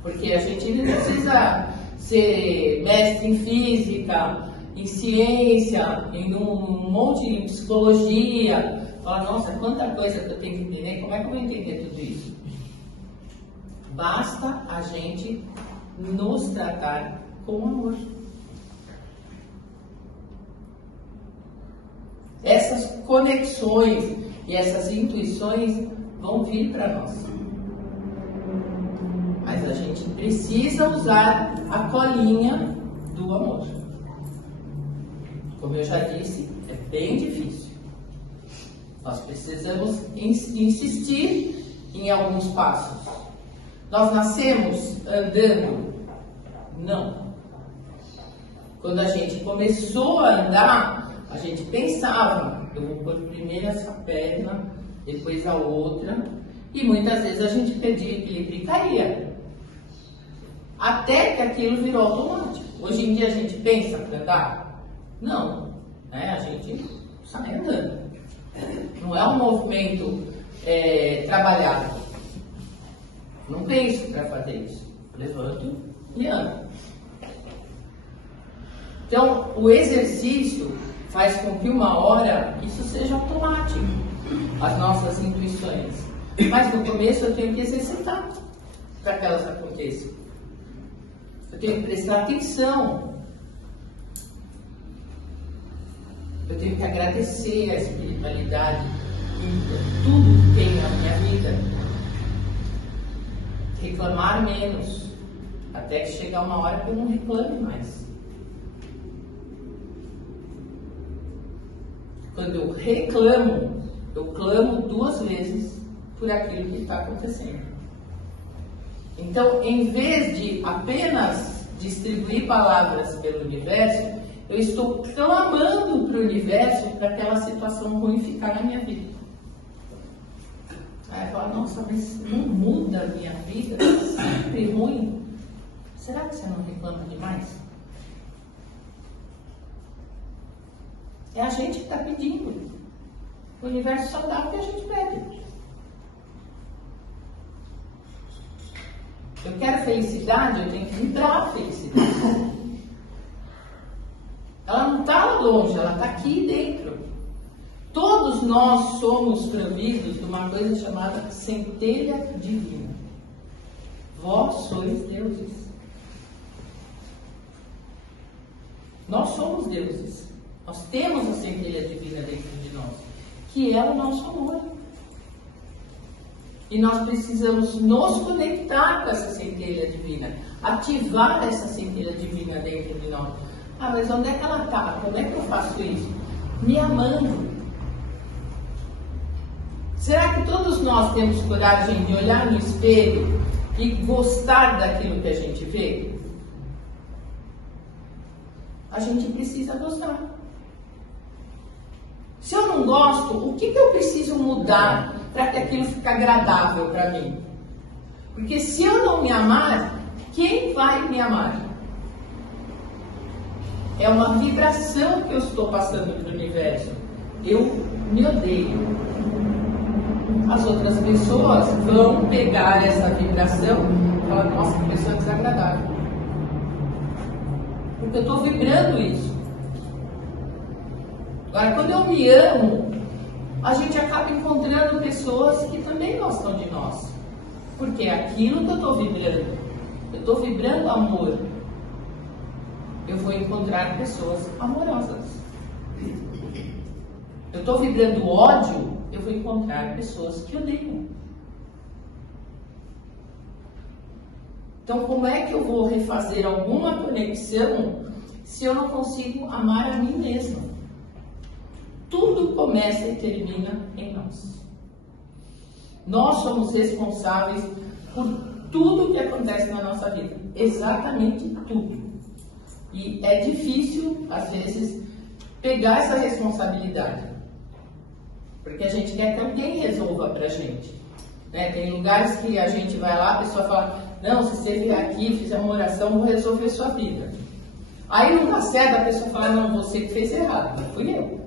Porque a gente não precisa ser mestre em física, em ciência, em um monte de psicologia. Falar, nossa, quanta coisa que eu tenho que entender, como é que eu vou entender tudo isso? Basta a gente nos tratar com amor. Essas conexões e essas intuições vão vir para nós. Mas a gente precisa usar a colinha do amor. Como eu já disse, é bem difícil. Nós precisamos insistir em alguns passos. Nós nascemos andando? Não. Quando a gente começou a andar, a gente pensava, eu vou pôr primeiro essa perna, depois a outra, e muitas vezes a gente perdia equilíbrio e caía. Até que aquilo virou automático. Hoje em dia a gente pensa para andar? Não. Né? A gente sai andando. Não é um movimento trabalhado. Não penso para fazer isso. Levanto e ando. Então, o exercício faz com que uma hora isso seja automático, as nossas intuições. Mas no começo eu tenho que exercitar para que elas aconteçam. Eu tenho que prestar atenção. Eu tenho que agradecer a espiritualidade em tudo que tem na minha vida. Reclamar menos, até que chegar uma hora que eu não reclame mais. Quando eu reclamo, eu clamo 2 vezes por aquilo que está acontecendo. Então, em vez de apenas distribuir palavras pelo universo, eu estou clamando para o universo para aquela situação ruim ficar na minha vida. Aí eu falo, nossa, mas não muda a minha vida, é sempre ruim. Será que você não reclama demais? É a gente que está pedindo. O universo só dá o que a gente pede. Eu quero felicidade, eu tenho que vibrar a felicidade. Ela não está lá longe, ela está aqui dentro. Todos nós somos providos de uma coisa chamada centelha divina. Vós sois deuses. Nós somos deuses. Nós temos a centelha divina dentro de nós, que é o nosso amor. E nós precisamos nos conectar com essa centelha divina, ativar essa centelha divina dentro de nós. Ah, mas onde é que ela está? Como é que eu faço isso? Me amando. Será que todos nós temos coragem de olhar no espelho e gostar daquilo que a gente vê? A gente precisa gostar. Se eu não gosto, o que eu preciso mudar para que aquilo fique agradável para mim? Porque se eu não me amar, quem vai me amar? É uma vibração que eu estou passando para o universo. Eu me odeio. As outras pessoas vão pegar essa vibração e falar, nossa, que pessoa desagradável. Porque eu estou vibrando isso. Agora, quando eu me amo, a gente acaba encontrando pessoas que também gostam de nós. Porque é aquilo que eu estou vibrando. Eu estou vibrando amor. Eu vou encontrar pessoas amorosas. Eu estou vibrando ódio, eu vou encontrar pessoas que odeiam. Então, como é que eu vou refazer alguma conexão se eu não consigo amar a mim mesma? Tudo começa e termina em nós. Nós somos responsáveis por tudo que acontece na nossa vida, exatamente tudo. E é difícil, às vezes, pegar essa responsabilidade, porque a gente quer que alguém resolva pra gente, né? Tem lugares que a gente vai lá, a pessoa fala, não, se você vier aqui, fizer uma oração, vou resolver sua vida. Aí não dá certo, a pessoa fala, não, você que fez errado, não fui eu.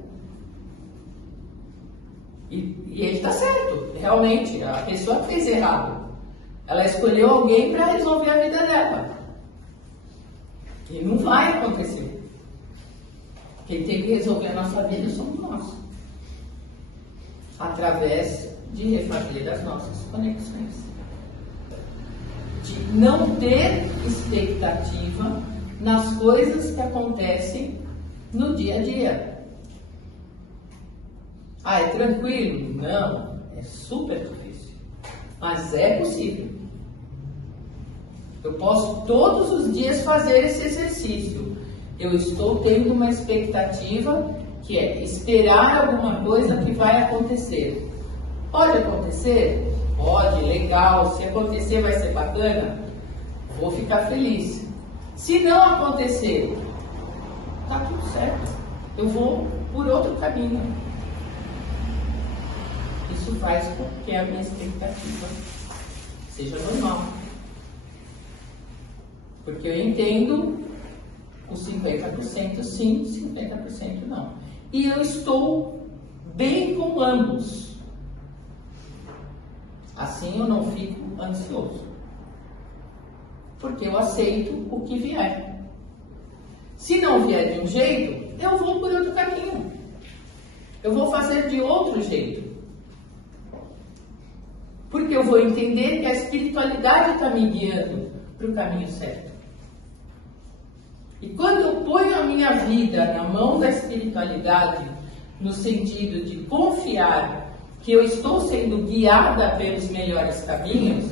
E ele está certo, realmente, a pessoa que fez errado. Ela escolheu alguém para resolver a vida dela. E não vai acontecer. Quem tem que resolver a nossa vida somos nós. Através de refazer as nossas conexões. De não ter expectativa nas coisas que acontecem no dia a dia. Ah, é tranquilo? Não, é super difícil. Mas é possível. Eu posso todos os dias fazer esse exercício. Eu estou tendo uma expectativa que é esperar alguma coisa que vai acontecer. Pode acontecer? Pode, legal. Se acontecer vai ser bacana? Vou ficar feliz. Se não acontecer, tá tudo certo. Eu vou por outro caminho. Isso faz com que a minha expectativa seja normal. Porque eu entendo os 50% sim, 50% não. E eu estou bem com ambos. Assim eu não fico ansioso. Porque eu aceito o que vier. Se não vier de um jeito, eu vou por outro caminho. Eu vou fazer de outro jeito. Porque eu vou entender que a espiritualidade está me guiando para o caminho certo. E quando eu ponho a minha vida na mão da espiritualidade, no sentido de confiar que eu estou sendo guiada pelos melhores caminhos,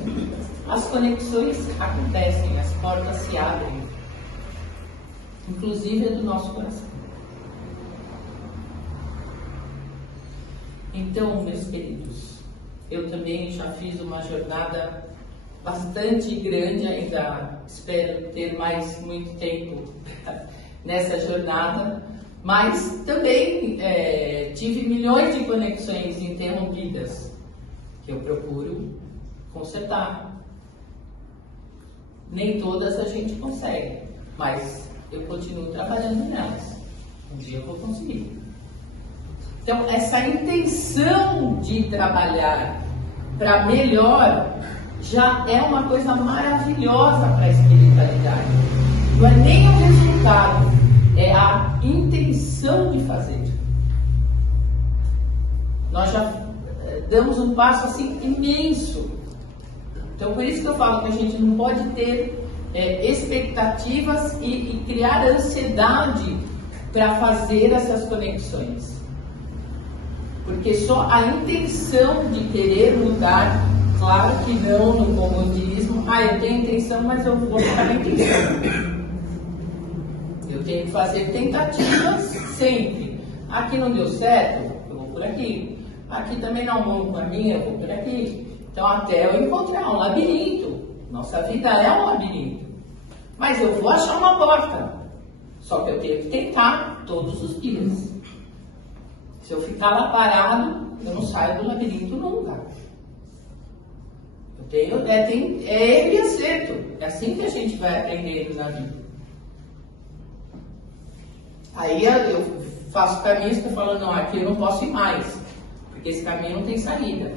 as conexões acontecem, as portas se abrem, inclusive a do nosso coração. Então, meus queridos, eu também já fiz uma jornada bastante grande, ainda espero ter mais muito tempo nessa jornada, mas também tive milhões de conexões interrompidas que eu procuro consertar. Nem todas a gente consegue, mas eu continuo trabalhando nelas. Um dia eu vou conseguir. Então, essa intenção de trabalhar para melhor já é uma coisa maravilhosa para a espiritualidade. Não é nem o resultado, é a intenção de fazer. Nós já damos um passo assim imenso. Então, por isso que eu falo que a gente não pode ter expectativas e criar ansiedade para fazer essas conexões. Porque só a intenção de querer mudar, claro que não no comodismo, eu tenho intenção, mas eu vou ficar na intenção. Eu tenho que fazer tentativas sempre. Aqui não deu certo, eu vou por aqui. Aqui também não vou com a minha, eu vou por aqui. Então até eu encontrar um labirinto. Nossa vida é um labirinto. Mas eu vou achar uma porta. Só que eu tenho que tentar todos os dias. Se eu ficar lá parado, eu não saio do labirinto nunca. Eu tenho, erro e acerto. É assim que a gente vai aprendendo na vida. Aí eu faço caminhos que eu falo, não, aqui eu não posso ir mais. Porque esse caminho não tem saída.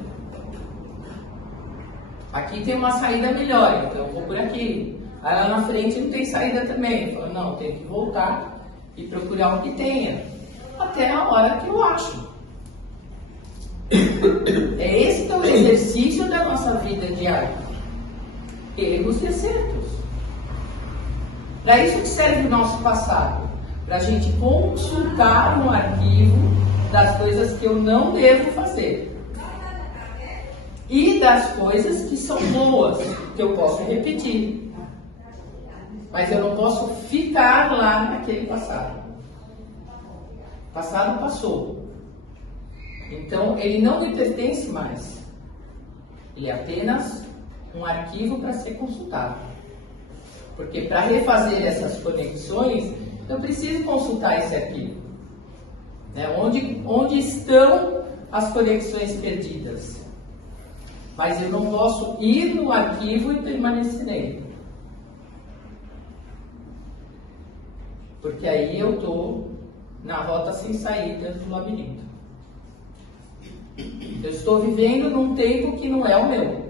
Aqui tem uma saída melhor, então eu vou por aqui. Aí lá na frente não tem saída também. Eu falo, não, eu tenho que voltar e procurar o que tenha. Até a hora que eu acho. É esse que é o exercício da nossa vida diária. Erros e acertos. Para isso que serve o nosso passado. Para a gente consultar no arquivo das coisas que eu não devo fazer. E das coisas que são boas, que eu posso repetir. Mas eu não posso ficar lá naquele passado. O passado passou. Então, ele não me pertence mais. Ele apenas um arquivo para ser consultado. Porque para refazer essas conexões, eu preciso consultar esse arquivo. Né? Onde estão as conexões perdidas? Mas eu não posso ir no arquivo e permanecer nele. Porque aí eu estou na rota sem saída do labirinto. Eu estou vivendo num tempo que não é o meu.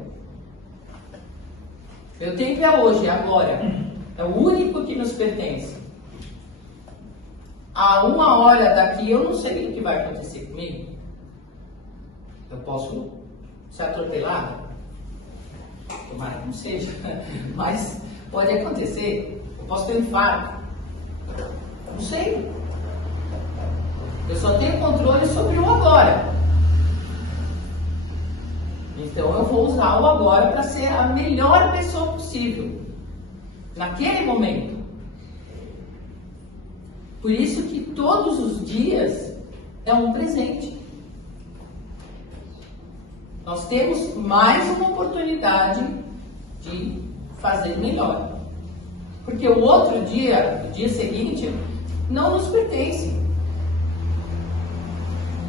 Meu tempo é hoje, é agora. É o único que nos pertence. A 1 hora daqui eu não sei o que vai acontecer comigo. Eu posso ser atropelado? Tomara que não seja. Mas pode acontecer. Eu posso ter um infarto. Não sei. Eu só tenho controle sobre o agora. Então eu vou usar o agora para ser a melhor pessoa possível. Naquele momento. Por isso que todos os dias é um presente. Nós temos mais uma oportunidade de fazer melhor. Porque o outro dia, o dia seguinte, não nos pertence.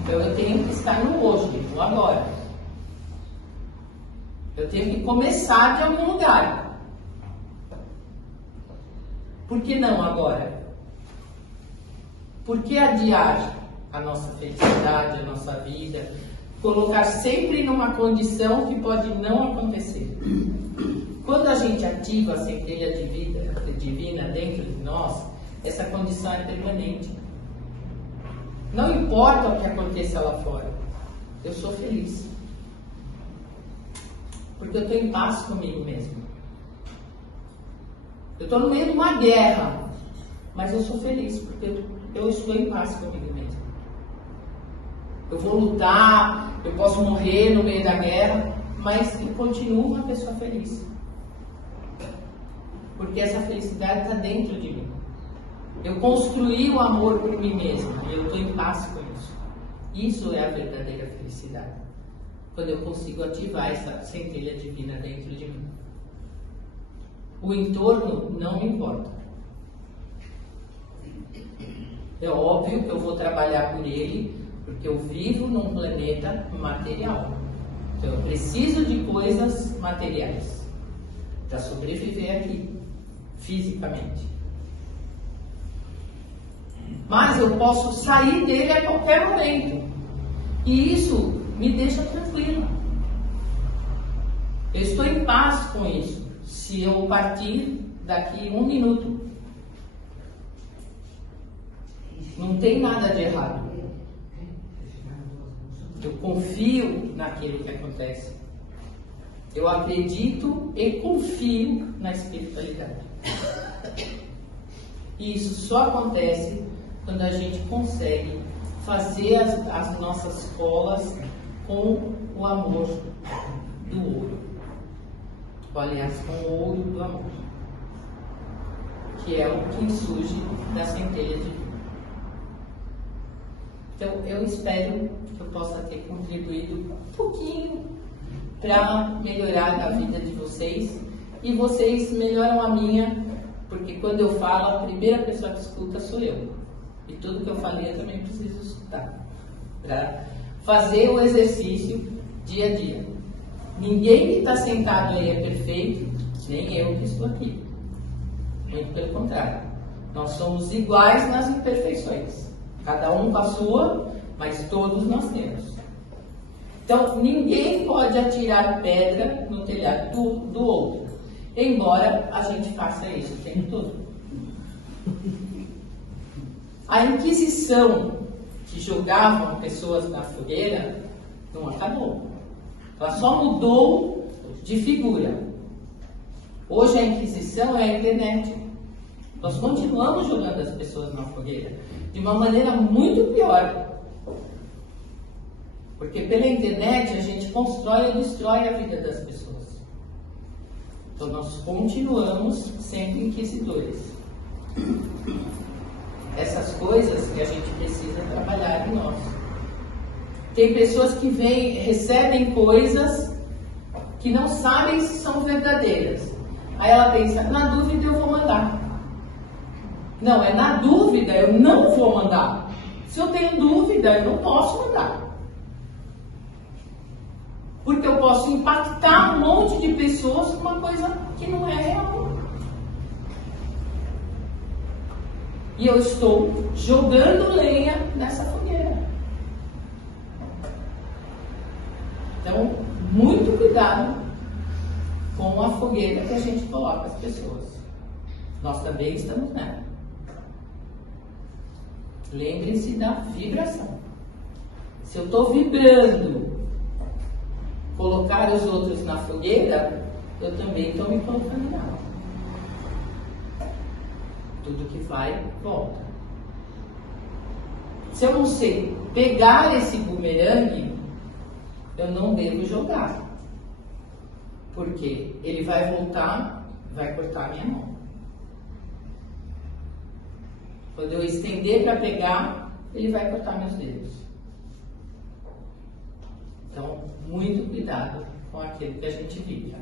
Então eu tenho que estar no hoje, no agora. Eu tenho que começar de algum lugar. Por que não agora? Por que adiar a nossa felicidade, a nossa vida? Colocar sempre numa condição que pode não acontecer. Quando a gente ativa a centelha divina dentro de nós, essa condição é permanente. Não importa o que aconteça lá fora, eu sou feliz. Porque eu estou em paz comigo mesmo. Eu estou no meio de uma guerra, mas eu sou feliz, porque eu estou em paz comigo mesmo. Eu vou lutar, eu posso morrer no meio da guerra, mas eu continuo uma pessoa feliz. Porque essa felicidade está dentro de mim. Eu construí o amor por mim mesma e eu estou em paz com isso. Isso é a verdadeira felicidade. Quando eu consigo ativar essa centelha divina dentro de mim. O entorno não me importa. É óbvio que eu vou trabalhar por ele, porque eu vivo num planeta material. Então eu preciso de coisas materiais para sobreviver aqui, fisicamente. Mas eu posso sair dele a qualquer momento. E isso me deixa tranquila. Eu estou em paz com isso. Se eu partir daqui 1 minuto. Não tem nada de errado. Eu confio naquilo que acontece. Eu acredito e confio na espiritualidade. E isso só acontece quando a gente consegue fazer as nossas escolas com o amor do ouro. Ou, aliás, com o ouro do amor. Que é o que surge da centelha divina. Então, eu espero que eu possa ter contribuído um pouquinho para melhorar a vida de vocês. E vocês melhoram a minha, porque quando eu falo, a primeira pessoa que escuta sou eu. E tudo que eu falei eu também preciso escutar. Para fazer o exercício dia a dia. Ninguém que está sentado aí é perfeito, nem eu que estou aqui. Muito pelo contrário. Nós somos iguais nas imperfeições. Cada um com a sua, mas todos nós temos. Então, ninguém pode atirar pedra no telhado do outro. Embora a gente faça isso o tempo todo. A Inquisição, que jogavam pessoas na fogueira, não acabou. Ela só mudou de figura. Hoje a Inquisição é a internet. Nós continuamos jogando as pessoas na fogueira de uma maneira muito pior. Porque pela internet a gente constrói ou destrói a vida das pessoas. Então nós continuamos sendo inquisidores. Essas coisas que a gente precisa trabalhar em nós. Tem pessoas que recebem coisas que não sabem se são verdadeiras. Aí ela pensa, na dúvida eu vou mandar. Não, é na dúvida eu não vou mandar. Se eu tenho dúvida, eu não posso mandar. Porque eu posso impactar um monte de pessoas com uma coisa que não é real. E eu estou jogando lenha nessa fogueira. Então, muito cuidado com a fogueira que a gente coloca as pessoas. Nós também estamos nela. Lembre-se da vibração. Se eu estou vibrando, colocar os outros na fogueira, eu também estou me colocando nela. Tudo que vai, volta. Se eu não sei pegar esse bumerangue, eu não devo jogar. Porque ele vai voltar, vai cortar a minha mão. Quando eu estender para pegar, ele vai cortar meus dedos. Então, muito cuidado com aquilo que a gente vibra.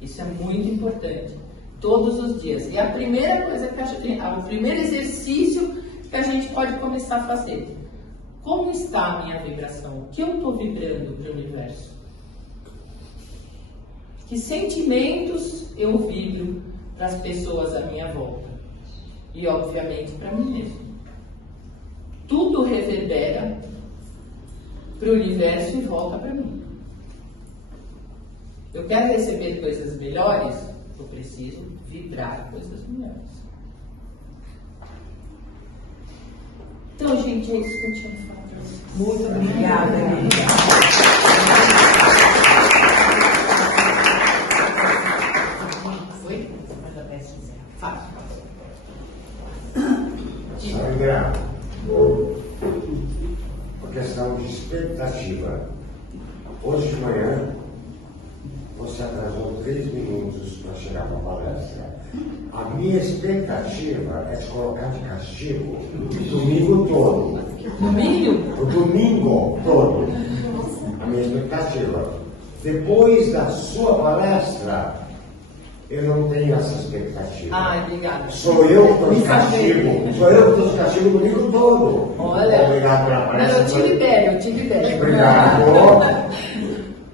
Isso é muito importante. Todos os dias. E a primeira coisa que o primeiro exercício que a gente pode começar a fazer. Como está a minha vibração? O que eu estou vibrando para o universo? Que sentimentos eu vibro para as pessoas à minha volta? E, obviamente, para mim mesmo. Tudo reverbera para o universo e volta para mim. Eu quero receber coisas melhores, eu preciso vibrar coisas melhores. Então, gente, é isso que eu tinha que falar para vocês. Muito obrigada, Foi? Mas até se quiser. Fácil. Sandra, uma questão de expectativa. Hoje de manhã, você atrasou 3 minutos para chegar para a palestra. A minha expectativa é te colocar de castigo o domingo todo. Domingo? O domingo todo. A minha expectativa. Depois da sua palestra, eu não tenho essa expectativa. Ah, obrigada. Sou eu que estou de castigo. Sou eu que estou de castigo o domingo todo. Olha. Obrigado pela palestra. Eu te libero, Obrigado.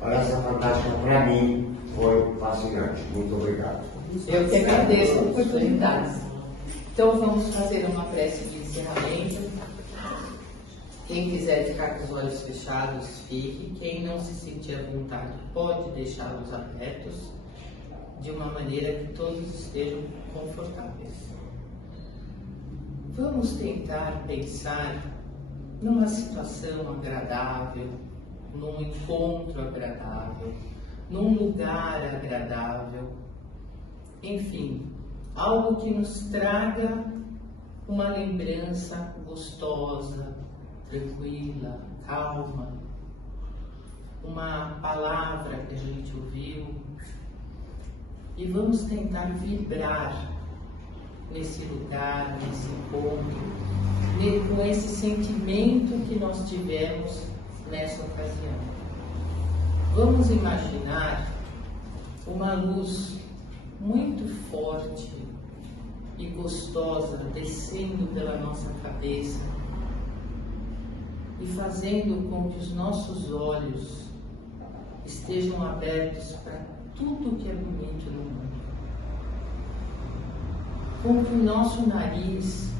Palestra fantástica para mim. Foi fascinante. Muito obrigado. Eu que agradeço a oportunidade. Então vamos fazer uma prece de encerramento. Quem quiser ficar com os olhos fechados, fique. Quem não se sentir à vontade, pode deixá-los abertos, de uma maneira que todos estejam confortáveis. Vamos tentar pensar numa situação agradável, num encontro agradável, num lugar agradável, enfim, algo que nos traga uma lembrança gostosa, tranquila, calma, uma palavra que a gente ouviu, e vamos tentar vibrar nesse lugar, nesse encontro, com esse sentimento que nós tivemos nessa ocasião. Vamos imaginar uma luz muito forte e gostosa descendo pela nossa cabeça e fazendo com que os nossos olhos estejam abertos para tudo que é bonito no mundo. Com que o nosso nariz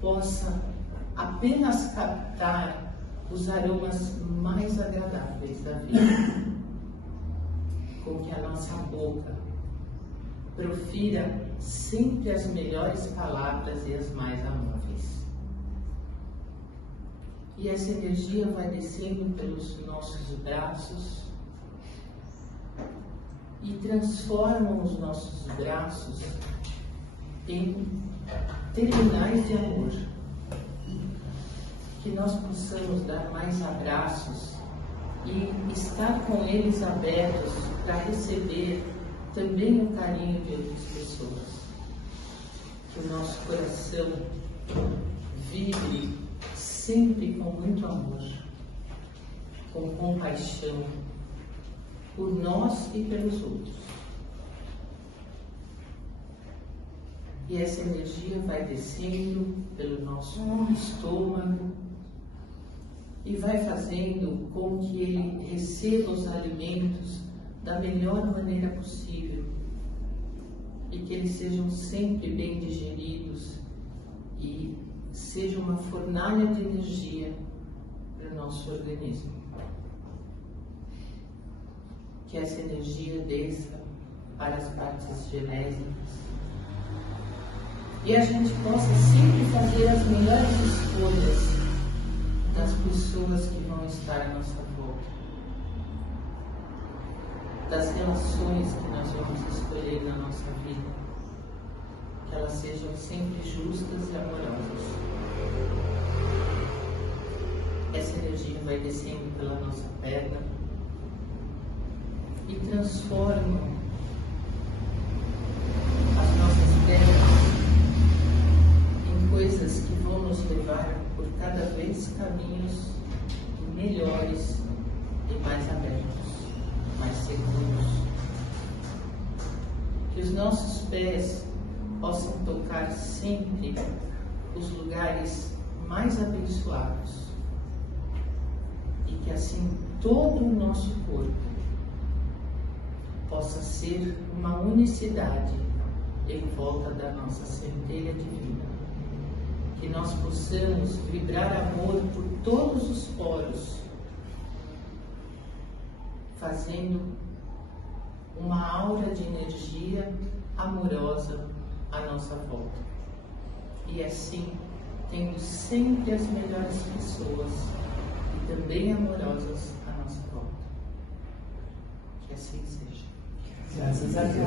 possa apenas captar os aromas mais agradáveis da vida. Com que a nossa boca profira sempre as melhores palavras e as mais amáveis. E essa energia vai descendo pelos nossos braços e transforma os nossos braços em terminais de amor. Que nós possamos dar mais abraços e estar com eles abertos para receber também o carinho de outras pessoas. Que o nosso coração vibre sempre com muito amor, com compaixão, por nós e pelos outros. E essa energia vai descendo pelo nosso estômago e vai fazendo com que ele receba os alimentos da melhor maneira possível e que eles sejam sempre bem digeridos e seja uma fornalha de energia para o nosso organismo. Que essa energia desça para as partes genésicas e a gente possa sempre fazer as melhores escolhas das pessoas que vão estar à nossa volta, das relações que nós vamos escolher na nossa vida, que elas sejam sempre justas e amorosas. Essa energia vai descendo pela nossa perna e transforma as nossas pernas em coisas que vão nos levar por cada vez caminhos melhores e mais abertos, mais seguros. Que os nossos pés possam tocar sempre os lugares mais abençoados e que assim todo o nosso corpo possa ser uma unicidade em volta da nossa centelha divina. Que nós possamos vibrar amor por todos os poros, fazendo uma aura de energia amorosa à nossa volta. E assim, tendo sempre as melhores pessoas e também amorosas à nossa volta. Que assim seja. Graças a Deus.